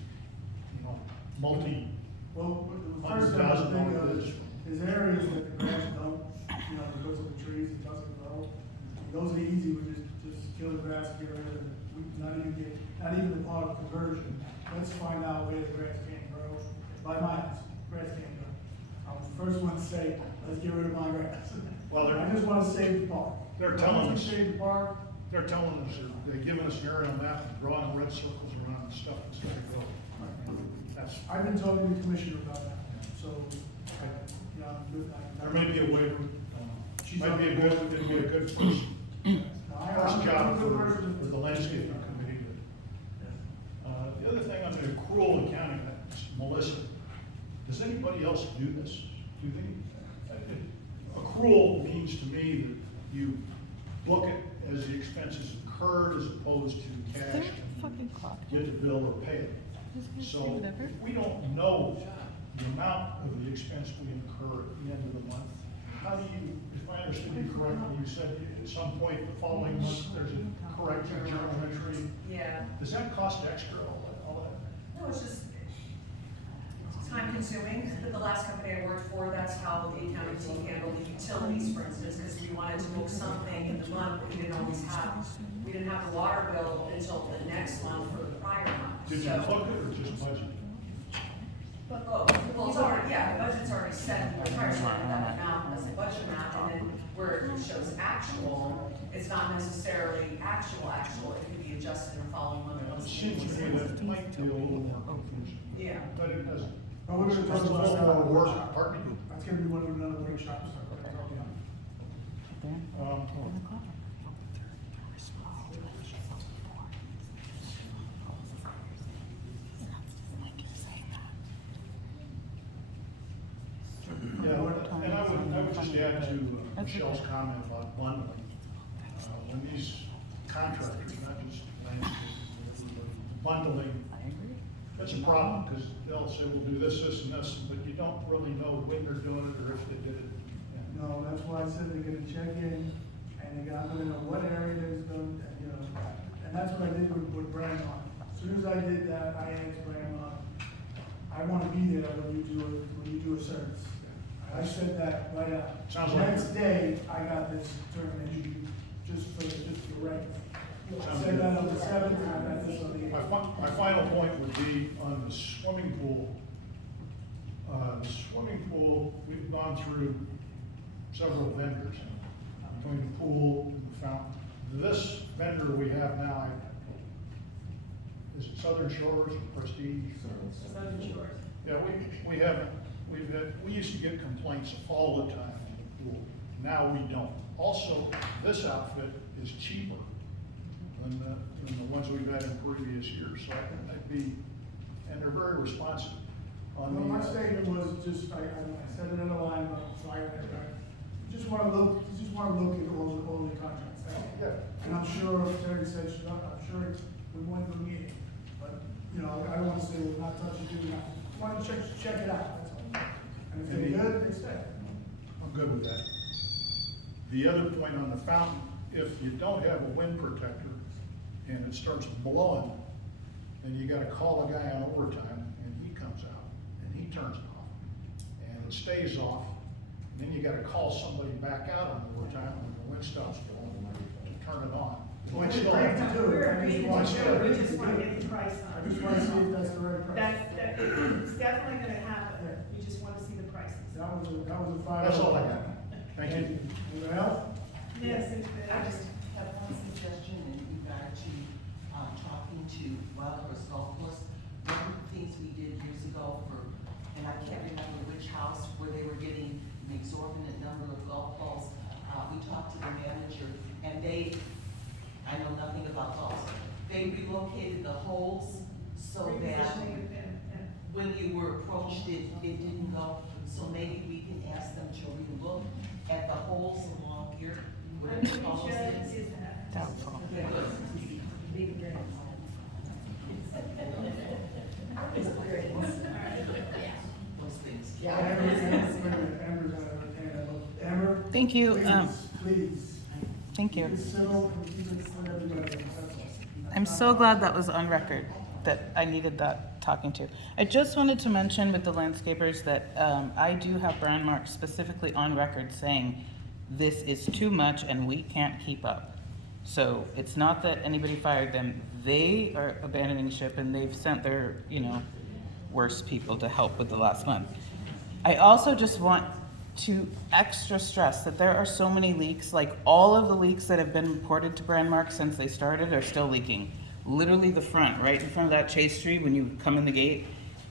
Well, the first thing I think of is areas that the grass don't, because of the trees, it doesn't grow. Those are easy, we just kill the grass, get rid of it. We not even the part of conversion. Let's find out where the grass can't grow. By my house, grass can't grow. I was the first one to say, let's get rid of my grass. Well, I just want to save the park. They're telling us, Save the park. they're giving us an aerial map and drawing red circles around the stuff that's going to grow. I've been talking to the commissioner about that, so, There may be a waiver. Might be a good first job for the landscaping committee. The other thing on the accrual accounting, Melissa, does anybody else do this? Do they? Accrual means to me that you book it as the expenses incurred as opposed to cash. Get the bill or pay it. So if we don't know the amount of the expense we incur at the end of the month, how do you, if I understood you correctly, you said at some point the following month there's a corrected journal entry. Yeah. Does that cost extra, all that? No, it's just time consuming. The last company I worked for, that's how the accounting team handled the utilities, for instance, because we wanted to book something in the month that we didn't always have. We didn't have the water bill until the next month for the prior month. Did you book it or just budget? Well, it's already, the budget's already set, the prior month, that amount as a budget amount, and then where it shows actual, it's not necessarily actual, it could be adjusted in the following month. It seems to me that it might be a little more confusing. Yeah. But it doesn't. But we're gonna talk It's a about little that more on the work. workshop. Pardon me? That's gonna be one of another workshop. Yeah, and I would just add to Michelle's comment about bundling. When these contractors, not just landscapers, bundling, that's a problem, because they'll say, we'll do this, this, and this, but you don't really know when they're doing it or if they did it. No, that's why I said they're gonna check in And again, I'm gonna know what area there's going, and, you know, and that's what I did with Brandon. As soon as I did that, I asked Brandon, I wanna be there when you do a service. I said that right out. Sounds The like- next day, I got this termination, just for regular. I Sounds said good. that on the 7th, and I got this on the 8th. My final point would be on the swimming pool. The swimming pool, we've gone through several vendors, between the pool and the fountain. This vendor we have now, is it Southern Shores or Prestige? Southern Shores. Yeah, we used to get complaints all the time in the pool. Now we don't. Also, this outfit is cheaper than the ones we've had in previous years, so I think they'd be, and they're very responsive. Well, my statement was just, I said it in a line about fire, just wanna look at all the contracts. And I'm sure if Terry said, I'm sure we went to a meeting, but, you know, I don't wanna say we're not touching it, why don't you check it out, that's all. And if they're good, they stay. I'm good with that. The other point on the fountain, if you don't have a wind protector and it starts blowing, and you gotta call a guy on overtime, and he comes out, and he turns it off, and it stays off, and then you gotta call somebody back out on overtime when the wind stops blowing, to turn it on. We're agreeing to do it. We're agreeing to do it, we just wanna I get the price on it. just wanna see if that's the right price. It's definitely gonna happen, we just wanna see the prices. That was a five. That's all I got. Thank you. Anything else? Yes, I just have one suggestion in regard to, talking to Wild Horse Golf Course. One of the things we did years ago for, and I can't remember which house, where they were getting an exorbitant number of golf balls. We talked to the manager, and I know nothing about golf. They relocated the holes so that Repositioning it, yeah. when you were approached, it didn't go. So maybe we can ask them to relook at the holes along here, whatever the policy is. Doubtful. Those things. Amber? Thank you, Please. Thank you. Keep it civil and keep it for everybody. That's all. I'm so glad that was on record, that I needed that talking to. I just wanted to mention with the landscapers that I do have Brandmark specifically on record saying this is too much and we can't keep up. So it's not that anybody fired them, they are abandoning ship and they've sent their, worst people to help with the last month. I also just want to extra stress that there are so many leaks, like all of the leaks that have been reported to Brandmark since they started are still leaking. Literally the front, right in front of that Chase Street when you come in the gate,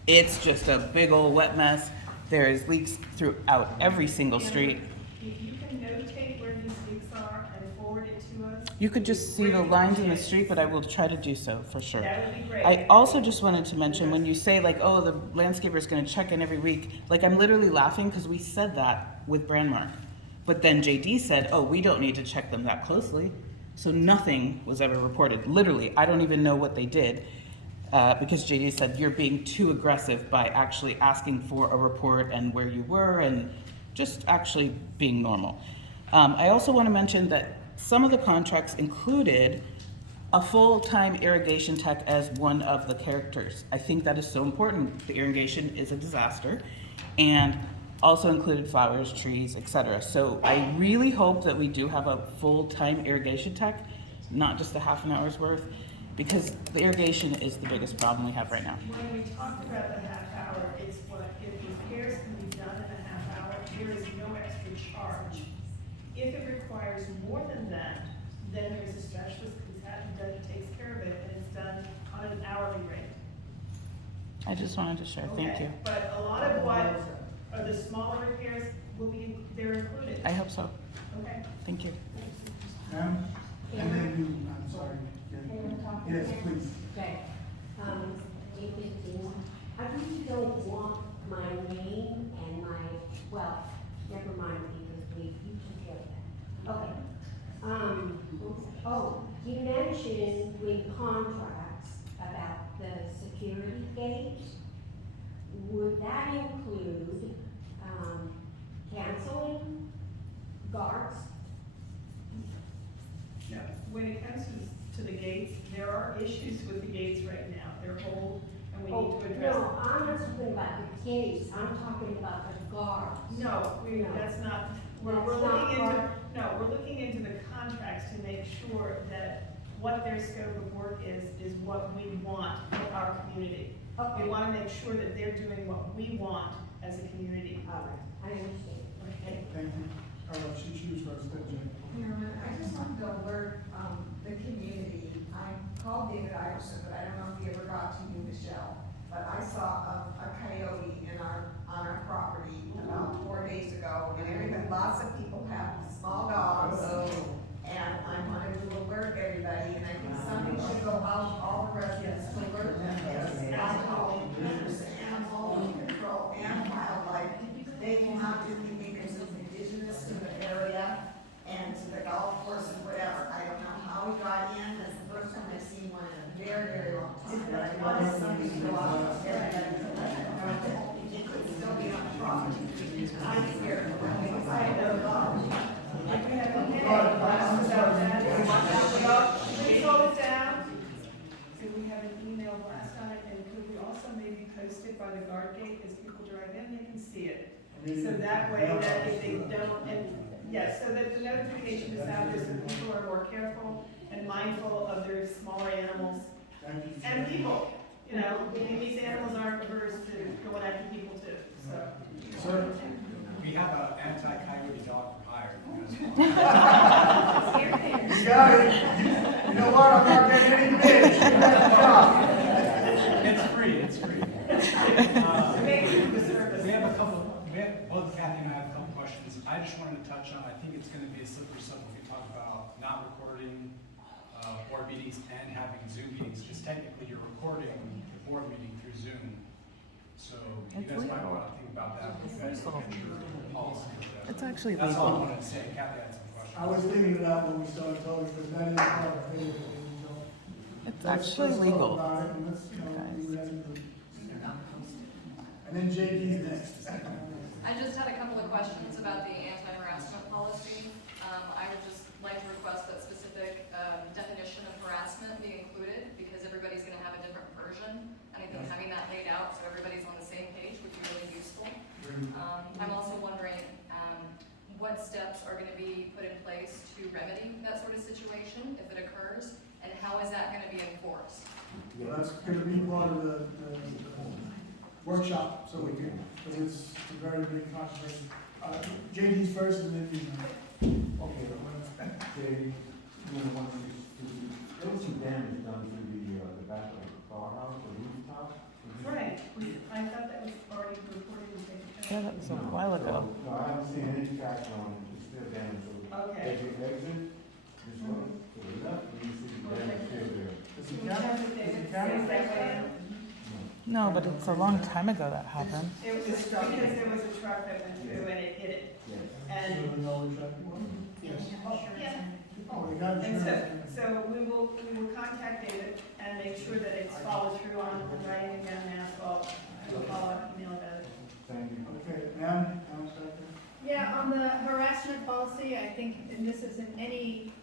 it's just a big old wet mess. There's leaks throughout every single street. If you can notate where these leaks are and forward it to us. You could just see the lines in the street, but I will try to do so for sure. That would be great. I also just wanted to mention, when you say like, oh, the landscaper's gonna check in every week, like I'm literally laughing because we said that with Brandmark. But then JD said, oh, we don't need to check them that closely. So nothing was ever reported. Literally, I don't even know what they did because JD said you're being too aggressive by actually asking for a report and where you were and just actually being normal. I also want to mention that some of the contracts included a full-time irrigation tech as one of the characters. I think that is so important. The irrigation is a disaster, and also included flowers, trees, etc. So I really hope that we do have a full-time irrigation tech, not just a half an hour's worth, because the irrigation is the biggest problem we have right now. When we talk about the half hour, it's what, if repairs can be done in a half hour, there is no extra charge. If it requires more than that, then there is a specialist that takes care of it, and it's done on an hourly rate. I just wanted to share. Thank Okay, you. But a lot of what are the smaller repairs will be, they're included. I hope so. Okay. Thank you. Ma'am? And then you, I'm sorry. Yes, please. Okay. I really don't want my name and well, never mind, because you took care of that. Okay. You mentioned in contracts about the security gate. Would that include, canceling guards? issues with the gates right now. They're old, and we Oh, need to address them. no, I'm not talking about the gates, I'm talking about the guards. No, No. that's not, we're That's looking not into, part- no, we're looking into the contracts to make sure that what their scope of work is what we want for our community. Okay. We wanna make sure that they're doing what we want as a community. All right, I understand. Okay. Thank you. She was first, then Jane. Marilyn, I just wanted to alert, the community, I called David Iverson, but I don't know if he ever got to you, Michelle. But I saw a coyote on our property about 4 days ago, and everybody, lots of people have small dogs. And I wanted to alert everybody, and I think somebody should go out, all the residents to alert them, yes, I call members of animal control and wildlife. They cannot do anything because it's indigenous to the area and to the golf course and whatever. I don't know how he got in, that's the first time I've seen one in a very, very long time, but I wanted somebody to go out and everybody to let them know that he could still be on the property. I'm scared of him because I have no dog. We have a minute, blast about that. Please hold it down. So we have an email blast on it, and could we also maybe post it by the guard gate as people drive in, they can see it. So that way, that if they don't, and, yes, so that the notification is out there, so people are more careful and mindful of their smaller animals and people. You know, I mean, these animals aren't averse to going after people too, so. Sir? We have an anti-coyote dog for hire. You got it. You know what, I'm not getting any bids. You got the job. It's free, it's free. We have a couple, both Kathy and I have a couple questions. I just wanted to touch on, I think it's gonna be a slippery slope if we talk about not recording board meetings and having Zoom meetings. Just technically, you're recording the board meeting through Zoom. So you It's guys might legal. want to think about that. when you guys look at your policy. It's actually That's all I legal. wanted to say. Kathy had some questions. I was thinking of that when we started talking, because that is part of it. It's actually legal. And then JD's next. I just had a couple of questions about the anti-harassment policy. I would just like to request that specific definition of harassment be included, because everybody's gonna have a different version. And I think having that laid out so everybody's on the same page would be really useful. I'm also wondering, what steps are gonna be put in place to remedy that sort of situation if it occurs? And how is that gonna be enforced? Well, that's gonna be part of the workshop, so we can, because it's a very big controversy. JD's first, and then you. Okay, they, there was some damage done to the back of the firehouse, the rooftop. Right, I thought that was already reported and taken care Yeah, of. that was a while ago. No, I haven't seen any tracks on it, it's still damaged. So Okay. as you exit, this way, to the left, you see the damage still there. Does he count? No, but it's a long time ago that happened. It was because there was a truck that went through and it hit it. And, Yes. yeah. Oh, they got And insurance. so we will contact David and make sure that it's followed through on writing it down in asphalt. I will follow up email about it. Thank you. Okay, ma'am, second. Yeah, on the harassment policy, I think, and this isn't any,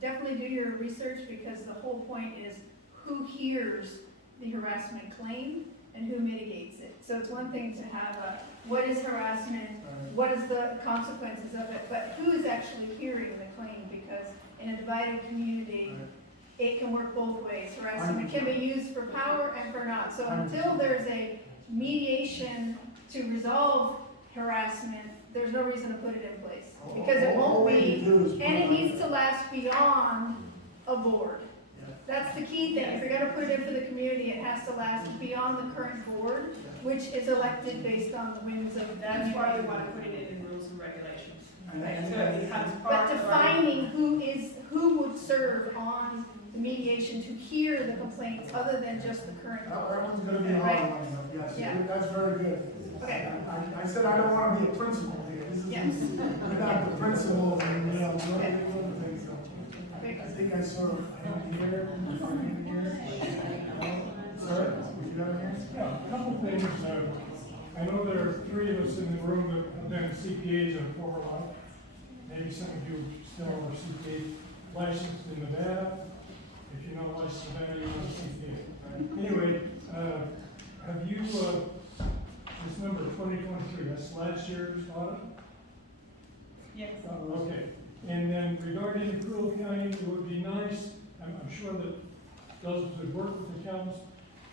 definitely do your research, because the whole point is who hears the harassment claim and who mitigates it. So it's one thing to have what is harassment, what is the consequences of it, but who is actually hearing the claim? Because in a divided community, it can work both ways. Harassment can be used for power and for not. So until there's a mediation to resolve harassment, there's no reason to put it in place. Because it won't be, and it needs to last beyond a board. That's the key thing. If you're gonna put it in for the community, it has to last beyond the current board, which is elected based on the whims of the That's why we community. want to put it in rules and regulations. And- So it becomes But part of our. defining who would serve on the mediation to hear the complaints other than just the current That board. one's gonna be a hard one, yes, Yeah. that's very good. Okay. I said I don't wanna be a principal here, this is, Yes. we're not the principals, and, you know, we're other things, so. I think I saw, here. Sir, would you have an answer? Yeah, a couple things. I know there are three of us in the room that have been CPAs in a former life. Maybe some of you still are CPA licensed in Nevada. if you know my Savannah, you know something. Anyway, have you, this number 2023, that's last year's audit? Yes. Okay, and then regarding Cruel County, it would be nice, I'm sure that those who work with the counties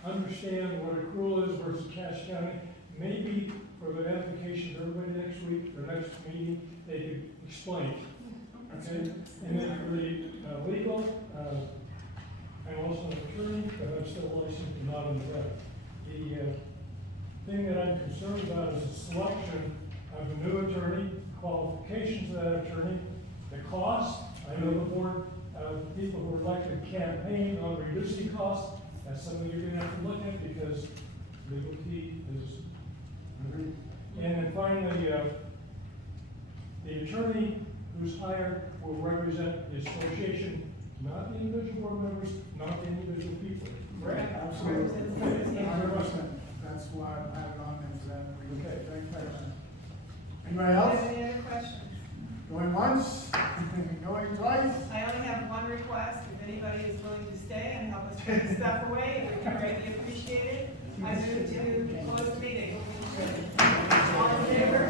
understand what accrual is versus cash county. Maybe for the application to everybody next week, or next meeting, they could explain. Okay, and then for the legal, I'm also an attorney, but I'm still licensed and not on the rep. The thing that I'm concerned about is the selection of a new attorney, qualifications of that attorney, the cost. I know the board, people who are elected campaign on reducing costs. That's something you're gonna have to look at because legal fee is. And then finally, the attorney who's hired will represent the association, not the individual board members, not the individual people. Correct? Absolutely. 100%. That's why I have it on there for that. Okay, thank you. Anybody else? Any other questions? Going once, going twice? I only have one request. If anybody is willing to stay and help us put the stuff away, it would be greatly appreciated. I move to close the meeting. All in favor?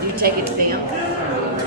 Do you take it to them?